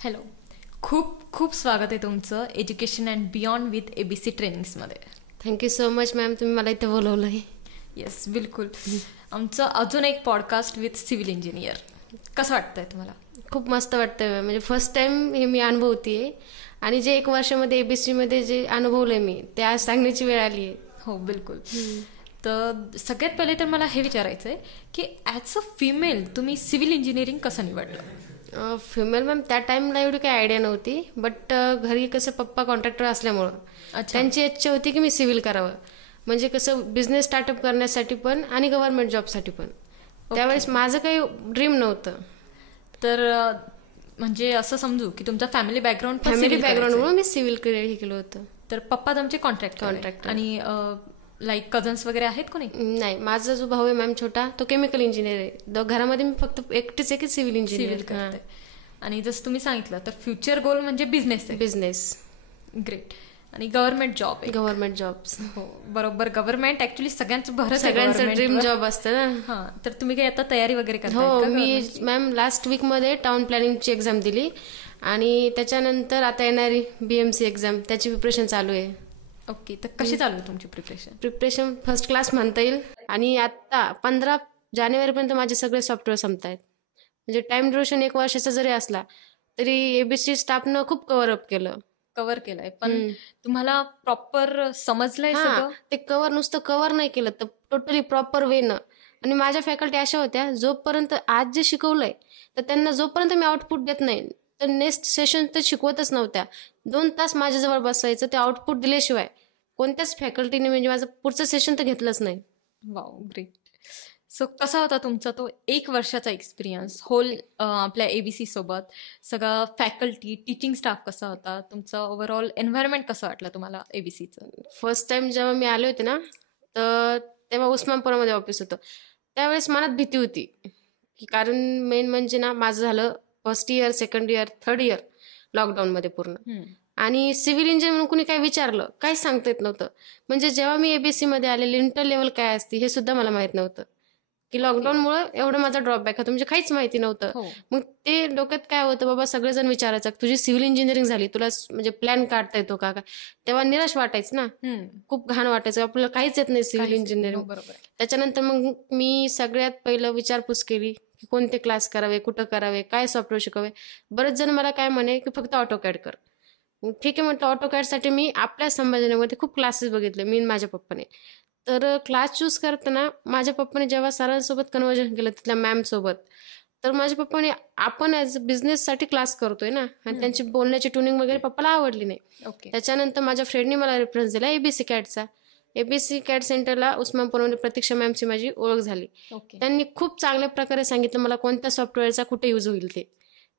Hello. खूप खूप स्वागत आहे तुमचं education and beyond with ABC ट्रेनिंग्समध्ये. थँक्यू सो मच मॅम, तुम्ही मला इथे बोलवलं आहे. येस, बिलकुल. आमचं अजून एक पॉडकास्ट विथ सिव्हिल इंजिनियर. कसं वाटतंय तुम्हाला? खूप मस्त वाटतंय मॅम. म्हणजे फर्स्ट टाइम हे मी अनुभवते आहे आणि जे 1 वर्षामध्ये ABCमध्ये जे अनुभवलं आहे मी ते आज सांगण्याची वेळ आली आहे. हो, बिलकुल. तर सगळ्यात पहिले तर मला हे विचारायचं आहे की ॲज अ फिमेल तुम्ही सिव्हिल इंजिनिअरिंग कसं निवडलं? फिमेल मॅम त्या टाईमला एवढी काही आयडिया नव्हती, बट घरी कसं पप्पा कॉन्ट्रॅक्टर असल्यामुळं त्यांची इच्छा होती की मी सिव्हिल करावं. म्हणजे कसं बिझनेस स्टार्टअप करण्यासाठी पण आणि गव्हर्नमेंट जॉबसाठी पण. त्यावेळेस माझं काही ड्रीम नव्हतं. तर म्हणजे असं समजू की तुमचा फॅमिली बॅकग्राऊंडमुळे मी सिव्हिल करिअर हे केलं होतं. तर पप्पा तुमचे कॉन्ट्रॅक्टर आणि लाईक कझन्स वगैरे आहेत कोणी? नाही, माझा जो भाऊ आहे मॅम छोटा, तो केमिकल इंजिनियर आहे. घरामध्ये मी फक्त एकटीच आहे की सिव्हिल इंजिनियर करते. आणि जसं तुम्ही सांगितलं तर फ्युचर गोल म्हणजे बिझनेस. ग्रेट. आणि गव्हर्नमेंट जॉब आहे. Government jobs. हो, बरोबर. गव्हर्नमेंट ऍक्च्युली सगळ्यांचं ड्रीम जॉब असतं ना. हा, तर तुम्ही काही आता तयारी वगैरे करता? हो, मी मॅम लास्ट वीकमध्ये टाउन प्लॅनिंगची एक्झाम दिली आणि त्याच्यानंतर आता येणारी BMC एक्झाम त्याची प्रिपरेशन चालू आहे. ओके, तर कशी चालू आहे तुमची प्रिपरेशन? फर्स्ट क्लास म्हणता येईल. आणि आता 15 जानेवारीपर्यंत माझे सगळे सॉफ्टवेअर संपत आहेत. म्हणजे टाइम ड्युरेशन 1 वर्षाचा जरी असला तरी ABC स्टाफनं खूप कव्हर केलंय. पण तुम्हाला प्रॉपर समजलंय सगळं? ते नुसतं कव्हर नाही केलं तर टोटली प्रॉपर वेनं. आणि माझ्या फॅकल्टी अशा होत्या, जोपर्यंत आज जे शिकवलंय तर त्यांना जोपर्यंत मी आउटपुट देत नाही तर नेक्स्ट सेशन तर शिकवतच नव्हत्या. 2 तास माझ्याजवळ बसायचं ते आउटपुट दिल्याशिवाय कोणत्याच फॅकल्टीने म्हणजे माझं पुढचं सेशन तर घेतलंच नाही. Wow, great. सो कसा होता तुमचा तो 1 वर्षाचा एक्सपिरियन्स होल आपल्या ABC सोबत? सगळा फॅकल्टी, टीचिंग स्टाफ कसा होता? तुमचं ओव्हरऑल एन्व्हायरमेंट कसं वाटलं तुम्हाला ABCचं? फर्स्ट टाइम जेव्हा मी आले होते ना, तर तेव्हा उस्मानपुरामध्ये ऑफिस होतं. त्यावेळेस मनात भीती होती की कारण मेन म्हणजे ना माझं झालं first year, second year, third year लॉकडाऊनमध्ये पूर्ण. आणि सिव्हिल इंजिनियर म्हणून कुणी काय विचारलं काहीच सांगता येत नव्हतं. म्हणजे जेव्हा मी ABCमध्ये आले लिंटर लेवल काय असते हे सुद्धा मला माहित नव्हतं की लॉकडाऊनमुळे एवढं माझा ड्रॉबॅक होता. म्हणजे काहीच माहिती नव्हतं. मग ते डोक्यात काय होतं, बाबा सगळेजण विचारायचं तुझी सिव्हिल इंजिनिअरिंग झाली, तुला म्हणजे प्लॅन काढता येतो का? तेव्हा निराश वाटायचं ना, खूप घाण वाटायचं, आपल्याला काहीच येत नाही सिव्हिल इंजिनिअरिंग. त्याच्यानंतर मग मी सगळ्यात पहिलं विचारपूस केली की कोणते क्लास करावे, कुठं करावे, काय सॉफ्टवेअर शिकावे. बरेच जण मला काय म्हणे की फक्त ऑटोकॅड कर. ठीक आहे म्हटलं, ऑटोकॅडसाठी मी आपल्या संभाजीनगरमध्ये खूप क्लासेस बघितले, मी आणि माझ्या पप्पाने. तर क्लास चूज करताना माझ्या पप्पाने जेव्हा सरांसोबत कन्व्हर्जन केलं तिथल्या मॅम सोबत, तर माझ्या पप्पाने आपण ॲज अ बिझनेससाठी क्लास करतोय ना, आणि त्यांची बोलण्याची ट्युनिंग वगैरे पप्पाला आवडली नाही. त्याच्यानंतर माझ्या फ्रेंडने मला रेफरन्स दिला ABC कॅटचा. ABC कॅट सेंटरला उस्मानपुरामध्ये प्रतीक्षा मॅमची माझी ओळख झाली. त्यांनी खूप चांगल्या प्रकारे सांगितलं मला कोणत्या सॉफ्टवेअरचा कुठे यूज होईल ते.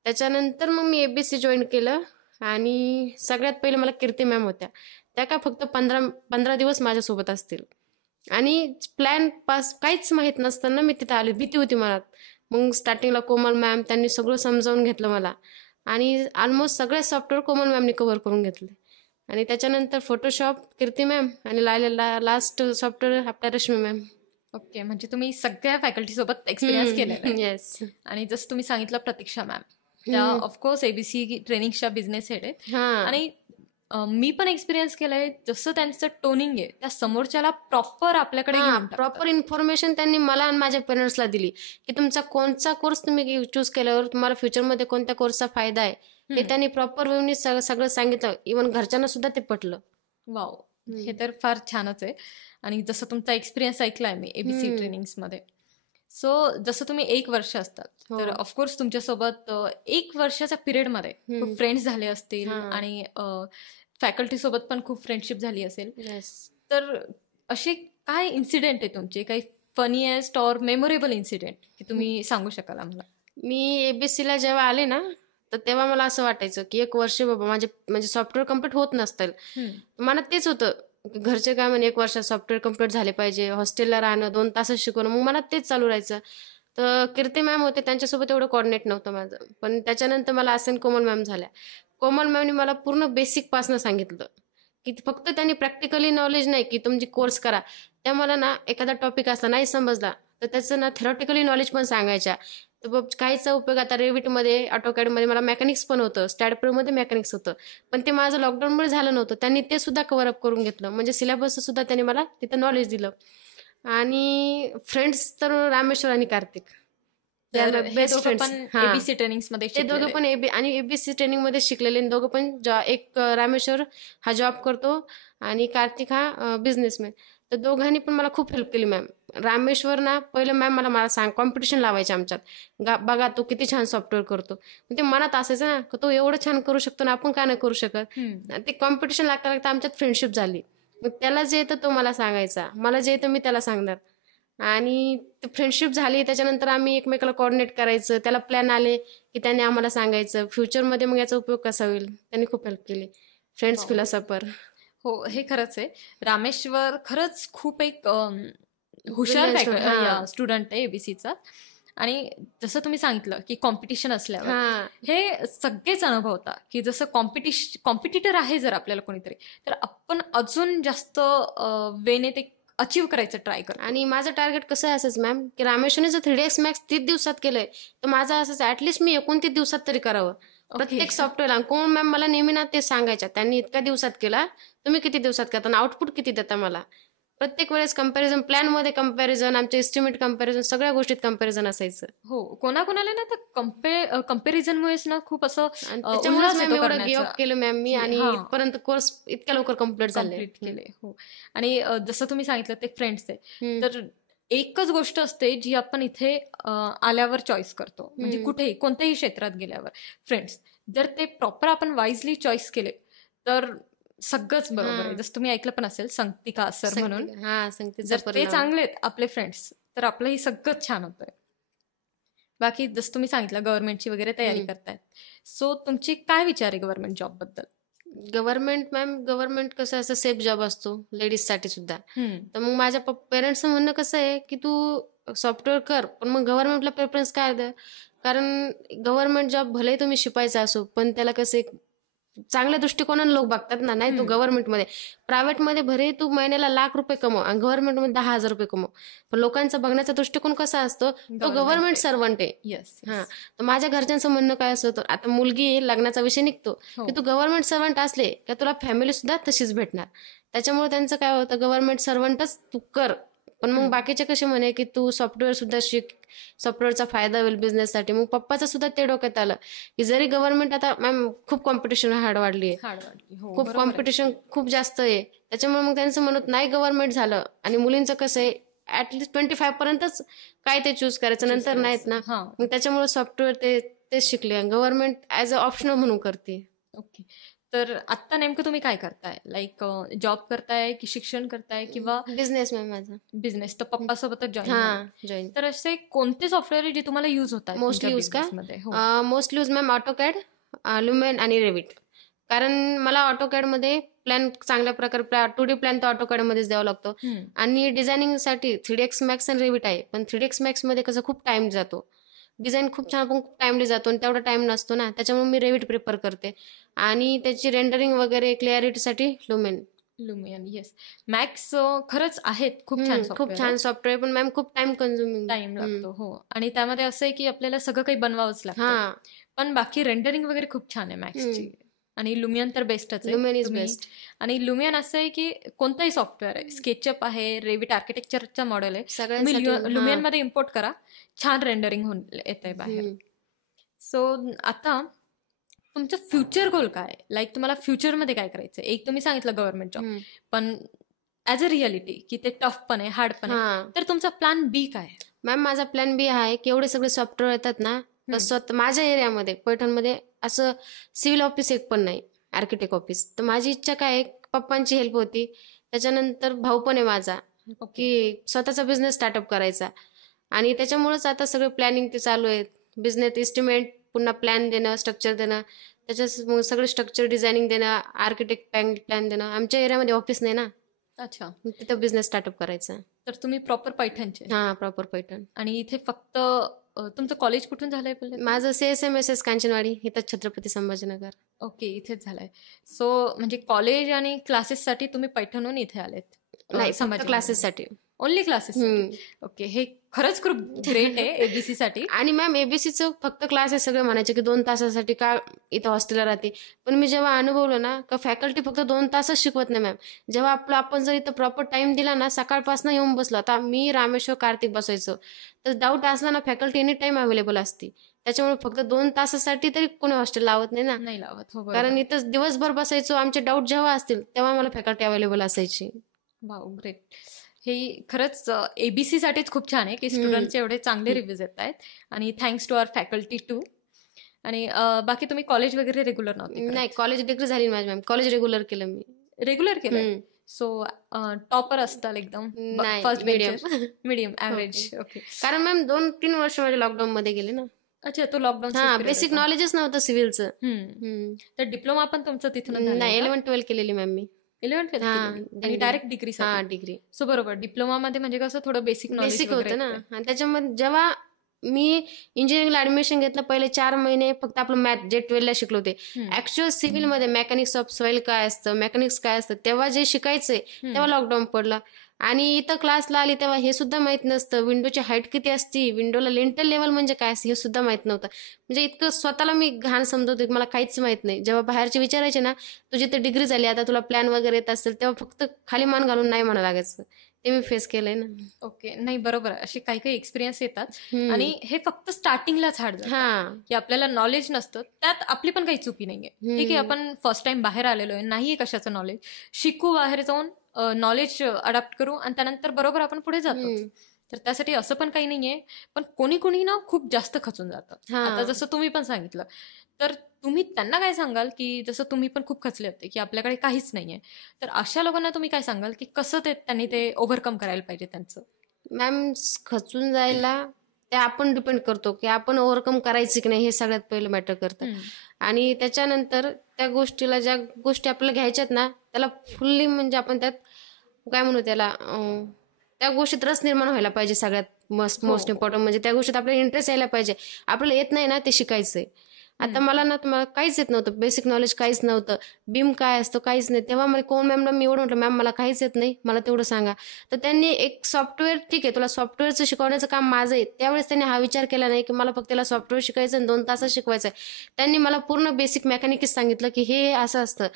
त्याच्यानंतर मग मी ABC जॉईन केलं आणि सगळ्यात पहिले मला कीर्ती मॅम होत्या. त्या काय फक्त 15 दिवस माझ्यासोबत असतील. आणि प्लॅन पास काहीच माहीत नसताना मी तिथे आले, भीती होती मनात. मग स्टार्टिंगला कोमल मॅम त्यांनी सगळं समजावून घेतलं मला आणि ऑलमोस्ट सगळे सॉफ्टवेअर कोमल मॅमनी कव्हर करून घेतले. आणि त्याच्यानंतर फोटोशॉप कीर्ती मॅम आणि लास्ट सॉफ्टवेअर आपल्या रश्मी मॅम. ओके, म्हणजे तुम्ही सगळ्या फॅकल्टी सोबत एक्सपिरियन्स केलेला. येस. आणि जसं तुम्ही सांगितलं प्रतीक्षा मॅम, त्या ऑफकोर्स ABC ट्रेनिंगच्या बिझनेस हेड आहेत. आणि मी पण एक्सपिरियन्स केलंय, जसं त्यांचं टोनिंग आहे त्या समोरच्याला प्रॉपर आपल्याकडे प्रॉपर इन्फॉर्मेशन त्यांनी मला आणि माझ्या पेरेंट्सला दिली की तुमचा कोणता कोर्स तुम्ही चूज केल्यावर तुम्हाला फ्युचरमध्ये कोणत्या कोर्सचा फायदा आहे ते त्यांनी प्रॉपर वेळी सगळं सांगितलं. इव्हन घरच्यांना सुद्धा ते पटलं. वाव, हे तर फार छानच आहे. आणि जसं तुमचा एक्सपिरियन्स ऐकलाय मी ABC ट्रेनिंग्समध्ये, सो जसं तुम्ही 1 वर्ष असतात तर ऑफकोर्स तुमच्यासोबत 1 वर्षाच्या पिरियडमध्ये खूप फ्रेंड्स झाले असतील आणि फॅकल्टी सोबत पण खूप फ्रेंडशिप झाली असेल. तर असे काय इन्सिडेंट आहे तुमचे, काही फनीएस्ट और मेमोरेबल इन्सिडेंट की तुम्ही सांगू शकाल आम्हाला? मी ABCला जेव्हा आले ना तर तेव्हा मला असं वाटायचं की 1 वर्ष बाबा म्हणजे सॉफ्टवेअर कम्प्लीट होत नसतील. मनात तेच होतं, घरचे काय म्हणे 1 वर्षात सॉफ्टवेअर कम्प्लीट झाले पाहिजे, हॉस्टेलला राहणं, 2 तासच शिकवणं, मग मनात तेच चालू राहायचं. तर कीर्ती मॅम होते, त्यांच्यासोबत एवढं कॉर्डिनेट नव्हतं माझं. पण त्याच्यानंतर मला असेन कोमल मॅम झाल्या. कोमल मॅमने मला पूर्ण बेसिकपासनं सांगितलं की फक्त त्यांनी प्रॅक्टिकली नॉलेज नाही की तुमची कोर्स करा, त्या मला ना एखादा टॉपिक असला नाही समजला तर त्याचं ना थेरॉटिकली नॉलेज पण सांगायच्या. तर काहीचा उपयोग आता रेविटमध्ये, ऑटोकॅडमध्ये मला मेकॅनिक्स पण होतं, स्टॅडप्रोमध्ये मेकॅनिक्स होतं, पण ते माझं लॉकडाऊनमुळे झालं नव्हतं. त्यांनी ते सुद्धा कव्हर अप करून घेतलं, म्हणजे सिलेबसचं सुद्धा त्यांनी मला तिथं नॉलेज दिलं. आणि फ्रेंड्स तर रामेश्वर आणि Kartik, best friends. ABC trainings मध्ये ते दोघं पण आणि एबीसी ट्रेनिंग मध्ये शिकलेले. दोघं पण एक रामेश्वर हा जॉब करतो आणि कार्तिक हा बिझनेसमॅन. तर दोघांनी पण मला खूप हेल्प केली मॅम. रामेश्वर ना पहिलं मॅम मला सांग, कॉम्पिटिशन लावायचे आमच्यात, बघा तो किती छान सॉफ्टवेअर करतो. ते मनात असायचं ना, तो एवढं छान करू शकतो ना, आपण का नाही करू शकत. ते कॉम्पिटिशन लागता लागता आमच्यात फ्रेंडशिप झाली. मग त्याला जे येतं तो मला सांगायचा, मला जे येतं मी त्याला सांगणार. आणि फ्रेंडशिप झाली. त्याच्यानंतर आम्ही एकमेकाला कोऑर्डिनेट करायचं. त्याला प्लॅन आले की त्याने आम्हाला सांगायचं फ्युचरमध्ये मग याचा उपयोग कसा होईल. त्यांनी खूप हेल्प केली. Friends philosopher. हो, हे खरंच आहे. रामेश्वर खरंच खूप एक हुशार स्टुडंट आहे एबीसीचा. आणि जसं तुम्ही सांगितलं की कॉम्पिटिशन असल्यावर हे सगळेच अनुभवता की जसं कॉम्पिटिटर आहे जर आपल्याला कोणीतरी, तर आपण अजून जास्त वेने ते अचीव्ह करायचं ट्राय कर. आणि माझं टार्गेट कसं आहे असंच मॅम, की रामेश्वरने जर 3DX Max 30 दिवसात केलंय, तर माझं असंच ऍटलिस्ट मी 29 दिवसात तरी करावं प्रत्येक सॉफ्टवेअर. कोण मॅम मला नेहमी ना ते सांगायच्या, त्यांनी इतक्या दिवसात केला, तुम्ही किती दिवसात करता आणि आउटपुट किती देता मला. प्रत्येक वेळेस कम्पॅरिझन, प्लॅनमध्ये कम्पॅरिझन, आमचे एस्टिमेट कम्पॅरिझन, सगळ्या गोष्टीत कम्पॅरिझन असायचं. हो, कोणाकोणाला ना तर कम्पॅरिझनमुळेच ना खूप असं त्याच्यामुळेच एवढं गिव्ह अप केलं मॅम मी, आणि इथपर्यंत कोर्स इतक्या लवकर कम्प्लीट केले. हो, आणि जसं तुम्ही सांगितलं ते फ्रेंड्स आहे, तर एकच गोष्ट असते जी आपण इथे आल्यावर चॉईस करतो, म्हणजे कुठेही कोणत्याही क्षेत्रात गेल्यावर फ्रेंड्स. जर ते प्रॉपर आपण वाईजली चॉईस केले तर सगळंच बरोबर आहे. जसं तुम्ही ऐकलं पण असेल संगतिका सर म्हणून, जर ते चांगलेत आपले फ्रेंड्स तर आपलंही सगळंच छान होतंय. बाकी जसं तुम्ही सांगितलं गव्हर्नमेंटची वगैरे तयारी करतायत, सो तुमची काय विचार आहे गव्हर्नमेंट जॉब बद्दल? गव्हर्नमेंट कसं असं सेफ जॉब असतो लेडीजसाठी सुद्धा. तर मग माझ्या पेरेंट्सचं म्हणणं कसं आहे की तू सॉफ्टवेअर कर, पण मग गव्हर्नमेंटला प्रेफरन्स काय द्या, कारण गव्हर्नमेंट जॉब भलेही तुम्ही शिपायचा असो, पण त्याला कसं एक चांगल्या दृष्टिकोनाने लोक बघतात ना. नाही तू गव्हर्नमेंटमध्ये, प्रायव्हेटमध्ये भरे तू महिन्याला ₹1,00,000 कमव आणि गव्हर्नमेंटमध्ये ₹10,000 कमव, पण लोकांचा बघण्याचा दृष्टिकोन कसा असतो, तो गव्हर्नमेंट सर्वंट आहे. तर माझ्या घरच्यांचं म्हणणं काय असतं, आता मुलगी लग्नाचा विषय निघतो की तू गव्हर्नमेंट सर्वंट असले का तुला फॅमिली सुद्धा तशीच भेटणार. त्याच्यामुळे त्यांचं काय होतं, गव्हर्नमेंट सर्वंटच तू कर, पण मग बाकीचे कसे म्हणे की तू सॉफ्टवेअर सुद्धा शिक, सॉफ्टवेअरचा फायदा होईल बिझनेससाठी. मग पप्पाचं सुद्धा ते डोक्यात आलं की जरी गव्हर्नमेंट, आता मॅम खूप कॉम्पिटिशन हार्ड वाढली आहे, खूप कॉम्पिटिशन खूप जास्त आहे. त्याच्यामुळे मग त्यांचं म्हणत नाही गव्हर्नमेंट झालं, आणि मुलींचं कसं आहे ऍटलिस्ट 25 पर्यंतच काय ते चूज करायचं, नंतर नाहीत ना. मग त्याच्यामुळे सॉफ्टवेअर तेच शिकले, गव्हर्नमेंट ऍज अ ऑप्शनल म्हणून करते. ओके, तर आता नेमकं तुम्ही काय करताय? लाईक जॉब करताय की शिक्षण करताय किंवा बिझनेस? मॅम माझा बिझनेस. तर पप्पासोबतच जॉईन. तर असे कोणते सॉफ्टवेअर जे तुम्हाला युज होतात मोस्टली यूज का? Mostly use ma'am AutoCAD, lumen आणि रेविट. कारण मला ऑटोकॅडमध्ये प्लॅन चांगल्या प्रकारे 2D प्लॅन तर ऑटोकॅडमध्येच द्यावा लागतो, आणि डिझायनिंगसाठी 3DX Max आणि रेविट आहे. पण 3DX Max मध्ये कसं खूप टाइम जातो, डिझाईन खूप छान पण खूप टाइमली जातो, आणि तेवढा टाइम नसतो ना. त्याच्यामुळे मी रेविट प्रिफर करते, आणि त्याची रेंडरिंग वगैरे क्लिअरिटीसाठी लुमेन. येस, मॅक्स खरंच आहेत खूप छान सॉफ्टवेअर, पण मॅम खूप टाइम कन्झ्युमिंग टाइम लागतो. हो, आणि त्यामध्ये असं आहे की आपल्याला सगळं काही बनवावंच लागतं, पण बाकी रेंडरिंग वगैरे खूप छान आहे मॅक्सची. आणि लुमियन तर बेस्टच आहे. Lumion is best. आणि लुमियन असं आहे की कोणताही सॉफ्टवेअर आहे, स्केचअप आहे, रेविट आर्किटेक्चरचा मॉडेल आहे, तुम्ही लुमियन मध्ये इम्पोर्ट करा, छान रेंडरिंग होऊन येतंय बाहेर. सो आता तुमचं फ्युचर गोल काय? लाईक तुम्हाला फ्युचरमध्ये काय करायचं? एक तुम्ही सांगितलं गव्हर्नमेंट जॉब, पण ऍज अ रिअलिटी की ते टफ पण आहे, हार्ड पण आहे, तर तुमचा प्लॅन बी काय? मॅम माझा प्लॅन बी आहे की एवढे सगळे सॉफ्टवेअर येतात ना, तसं माझ्या एरियामध्ये पैठणमध्ये असं सिव्हिल ऑफिस एक पण नाही, आर्किटेक्ट ऑफिस. तर माझी इच्छा काय आहे, पप्पांची हेल्प होती, त्याच्यानंतर भाऊ पण आहे माझा, की स्वतःचा बिझनेस स्टार्टअप करायचा. आणि त्याच्यामुळेच आता सगळं प्लॅनिंग ते चालू आहे, बिझनेस एस्टिमेट, पुन्हा प्लॅन देणं, स्ट्रक्चर देणं, त्याच्यात सगळं स्ट्रक्चर डिझायनिंग देणं, आर्किटेक्ट प्लॅन देणं. आमच्या एरियामध्ये ऑफिस नाही ना. अच्छा, तिथं बिझनेस स्टार्टअप करायचा. तर तुम्ही प्रॉपर पैठणचे? प्रॉपर पैठण. आणि इथे फक्त तुमचं कॉलेज कुठून झालंय? माझं CSMSS कांचनवाडी, इथं छत्रपती संभाजीनगर. ओके, इथेच झालंय. सो म्हणजे कॉलेज आणि क्लासेससाठी तुम्ही पैठणहून इथे आलेत? नाही, क्लासेससाठी. Only classes. ओके, हे खरंच खूप ग्रेट आहे एबीसी साठी. आणि मॅम एबीसीचं फक्त क्लास आहे सगळे म्हणायचे की 2 तासासाठी का इथं हॉस्टेलला राहते, पण मी जेव्हा अनुभवलं ना का फॅकल्टी फक्त 2 तासच शिकवत नाही मॅम. जेव्हा आपण जर इथं प्रॉपर टाइम दिला ना, सकाळपासून येऊन बसलो, आता मी रामेश्वर कार्तिक बसायचो, तर डाऊट असला ना फॅकल्टी एनी टाइम अवेलेबल असते. त्याच्यामुळे फक्त 2 तासासाठी तरी कोणी हॉस्टेल लावत नाही ना, नाही लावत. हो, कारण इथं दिवसभर बसायचो, आमचे डाऊट जेव्हा असतील तेव्हा मला फॅकल्टी अवेलेबल असायची. Wow, great. हे खरंच एबीसी साठीच खूप छान आहे की स्टुडंटचे एवढे चांगले रिव्ह्यूज येत आहेत. आणि thanks to our faculty too. आणि बाकी तुम्ही कॉलेज वगैरे रेग्युलर नव्हते? नाही, कॉलेज डिग्री झाली माझी मॅम, कॉलेज रेग्युलर केलं मी. रेग्युलर केलं. सो टॉपर असताल एकदम? नाही, first medium. Medium average. Okay. कारण मॅम 2-3 वर्ष माझे लॉकडाऊन मध्ये गेले ना. अच्छा, तो लॉकडाऊन. हा, बेसिक नॉलेजच नव्हतं सिव्हिलचं. तर डिप्लोमा पण तुमचं तिथून? नाही, 11-12 केलेली मॅम मी. 11-12 आणि डायरेक्ट डिग्री? हा, डिग्री. सो बरोबर, डिप्लोमा मध्ये म्हणजे कसं थोडं बेसिक होतं ना. आणि त्याच्यामध्ये जेव्हा मी इंजिनिअरिंगला ऍडमिशन घेतलं, पहिले 4 महिने फक्त आपलं मॅथ जे 12 ला शिकलो होते. ऍक्च्युअल सिव्हिल मध्ये मेकॅनिक्स ऑफ सॉइल काय असतं, मेकॅनिक्स काय असतं, तेव्हा जे शिकायचंय तेव्हा लॉकडाऊन पडलं. आणि इथं क्लासला आली तेव्हा हे सुद्धा माहित नसतं, विंडोची हाईट किती असती, विंडोला लिंटल लेवल म्हणजे काय असतं हे सुद्धा माहित नव्हतं. म्हणजे इतकं स्वतःला मी घाण समजवते की मला काहीच माहित नाही. जेव्हा बाहेरचे विचारायचे ना, तुझी तर डिग्री झाली, आता तुला प्लॅन वगैरे येत असेल, तेव्हा फक्त खाली मान घालून नाही म्हणा लागायचं. ते मी फेस केलंय ना. ओके, नाही बरोबर, असे काही काही एक्सपिरियन्स येतात. आणि हे फक्त स्टार्टिंगलाच हार्ड जातं की आपल्याला नॉलेज नसतं, त्यात आपली पण काही चुकी नाहीये. ठीक आहे, आपण फर्स्ट टाइम बाहेर आलेलो आहे, नाही कशाचं नॉलेज, शिकू, बाहेर जाऊन नॉलेज अडॅप्ट करू आणि त्यानंतर बरोबर आपण पुढे जातो. तर त्यासाठी असं पण काही नाहीये. पण कोणी कोणी ना खूप जास्त खचून जातं. आता जसं तुम्ही पण सांगितलं, तर तुम्ही त्यांना काय सांगाल की जसं तुम्ही पण खूप खचले होते की आपल्याकडे काहीच नाहीये, तर अशा लोकांना तुम्ही काय सांगाल की कसं त्यांनी ते ओव्हरकम करायला पाहिजे त्यांचं? मॅम, खचून जायला ते आपण डिपेंड करतो की आपण ओव्हरकम करायचं की नाही, हे सगळ्यात पहिलं मॅटर करतं. आणि त्याच्यानंतर त्या गोष्टीला, ज्या गोष्टी आपल्याला घ्यायच्यात ना, त्याला फुल्ली म्हणजे आपण त्यात काय म्हणू त्याला, त्या गोष्टीत रस निर्माण व्हायला पाहिजे. सगळ्यात मोस्ट इम्पॉर्टंट म्हणजे त्या गोष्टीत आपल्याला इंटरेस्ट यायला पाहिजे. आपल्याला येत नाही ना ते शिकायचंय. आता मला ना तुम्हाला काहीच येत नव्हतं, बेसिक नॉलेज काहीच नव्हतं, बीम काय असतं काहीच नाही. तेव्हा मला कोण मॅमला मी एवढं म्हटलं, मॅम मला काहीच येत नाही, मला तेवढं सांगा. तर त्यांनी एक सॉफ्टवेअर, ठीक आहे तुला सॉफ्टवेअरचं शिकवण्याचं काम माझं आहे, त्यावेळेस त्यांनी हा विचार केला नाही की मला फक्त त्याला सॉफ्टवेअर शिकायचं आणि 2 तासात शिकवायचं आहे. त्यांनी मला पूर्ण बेसिक मेकॅनिक्स सांगितलं की हे असं असतं.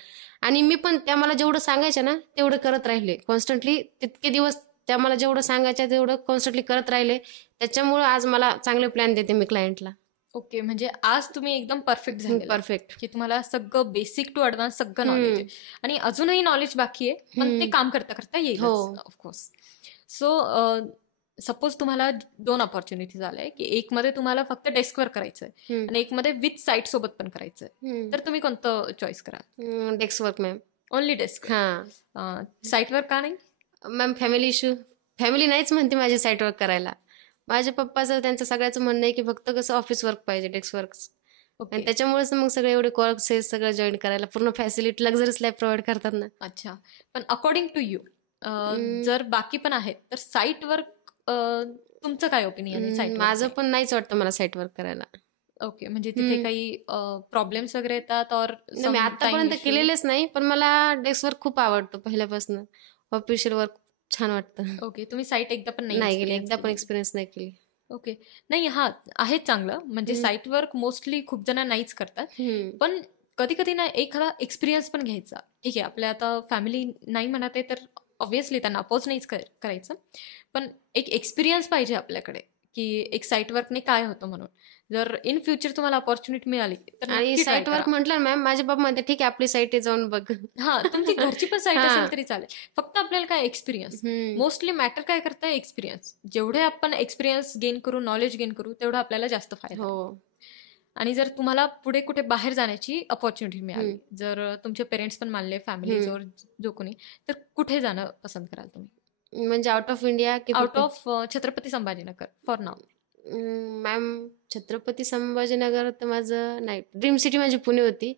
आणि मी पण त्या मला जेवढं सांगायचं ना तेवढं करत राहिले कॉन्स्टंटली. तितके दिवस त्या मला जेवढं सांगायचं तेवढं कॉन्स्टंटली करत राहिले. त्याच्यामुळे आज मला चांगले प्लॅन देते मी क्लायंटला. ओके, म्हणजे आज तुम्ही एकदम परफेक्ट झाले. परफेक्ट, की तुम्हाला सगळं बेसिक टू ऍडव्हान्स सगळं नॉलेज आहे. आणि अजूनही नॉलेज बाकी आहे, पण ते काम करता करता येईल ऑफकोर्स. सो सपोज तुम्हाला 2 ऑपॉर्च्युनिटीज आल्या की एक मध्ये तुम्हाला फक्त डेस्कवर करायचंय आणि एक मध्ये विथ साईट सोबत पण करायचंय, तर तुम्ही कोणतं चॉईस कराल? Desk work ma'am. Only desk? Site work का नाही मॅम? फॅमिली इश्यू, फॅमिली नाहीच म्हणते माझी साईट वर्क करायला. माझ्या पप्पाचं त्यांचं सगळ्याचं म्हणणं आहे की फक्त कसं ऑफिस वर्क पाहिजे, डेस्क वर्क. आणि त्याच्यामुळेच मग सगळे एवढे कोर्सेस सगळं जॉईन करायला, पूर्ण फॅसिलिटी लक्झरीज लाईफ प्रोव्हाइड करतात ना. अच्छा, पण अकॉर्डिंग टू यू, जर बाकी पण आहेत तर साईट वर्क तुमचं काय ओपिनियन? माझं पण नाहीच वाटतं मला साईट वर्क करायला. ओके, म्हणजे तिथे काही प्रॉब्लेम्स वगैरे येतात? और मी आतापर्यंत केलेलेच नाही, पण मला डेस्क वर्क खूप आवडतो पहिल्यापासून. ऑफिशियल वर्क छान वाटतं. ओके, तुम्ही साईट एकदा पण नाही केली, एकदा पण एक्सपिरियन्स नाही केली. ओके, नाही, हा आहे चांगलं. म्हणजे साईट वर्क मोस्टली खूप जण नाहीच करतात, पण कधी कधी ना एखादा एक्सपिरियन्स पण घ्यायचा. ठीक आहे, आपल्या आता फॅमिली नाही म्हणत आहे तर ऑब्व्हियसली त्यांना अपोज नाहीच करायचं, पण एक एक्सपिरियन्स पाहिजे आपल्याकडे की एक साईट वर्कने काय होतं म्हणून. जर इन फ्युचर तुम्हाला अपॉर्च्युनिटी मिळाली तर. आणि साईट वर्क म्हटलं मॅम, माझे बाबा म्हणते ठीक आहे आपली साईट जाऊन बघ. हा, तुमची घरची पण साईट असेल तरी चालेल, फक्त आपल्याला काय एक्सपिरियन्स. मोस्टली मॅटर काय करतं, एक्सपिरियन्स. जेवढे आपण एक्सपिरियन्स गेन करू, नॉलेज गेन करू, तेवढं आपल्याला जास्त फायदा. हो. आणि जर तुम्हाला पुढे कुठे बाहेर जाण्याची अपॉर्च्युनिटी मिळाली, जर तुमचे पेरेंट्स पण मानले, फॅमिली जो कोणी, तर कुठे जाणं पसंत कराल तुम्ही? म्हणजे आउट ऑफ इंडिया की out of Chhatrapati Sambhajinagar for now? Ma'am, Chhatrapati Sambhajinagar तर माझं नाही, ड्रीम सिटी माझी पुणे होती.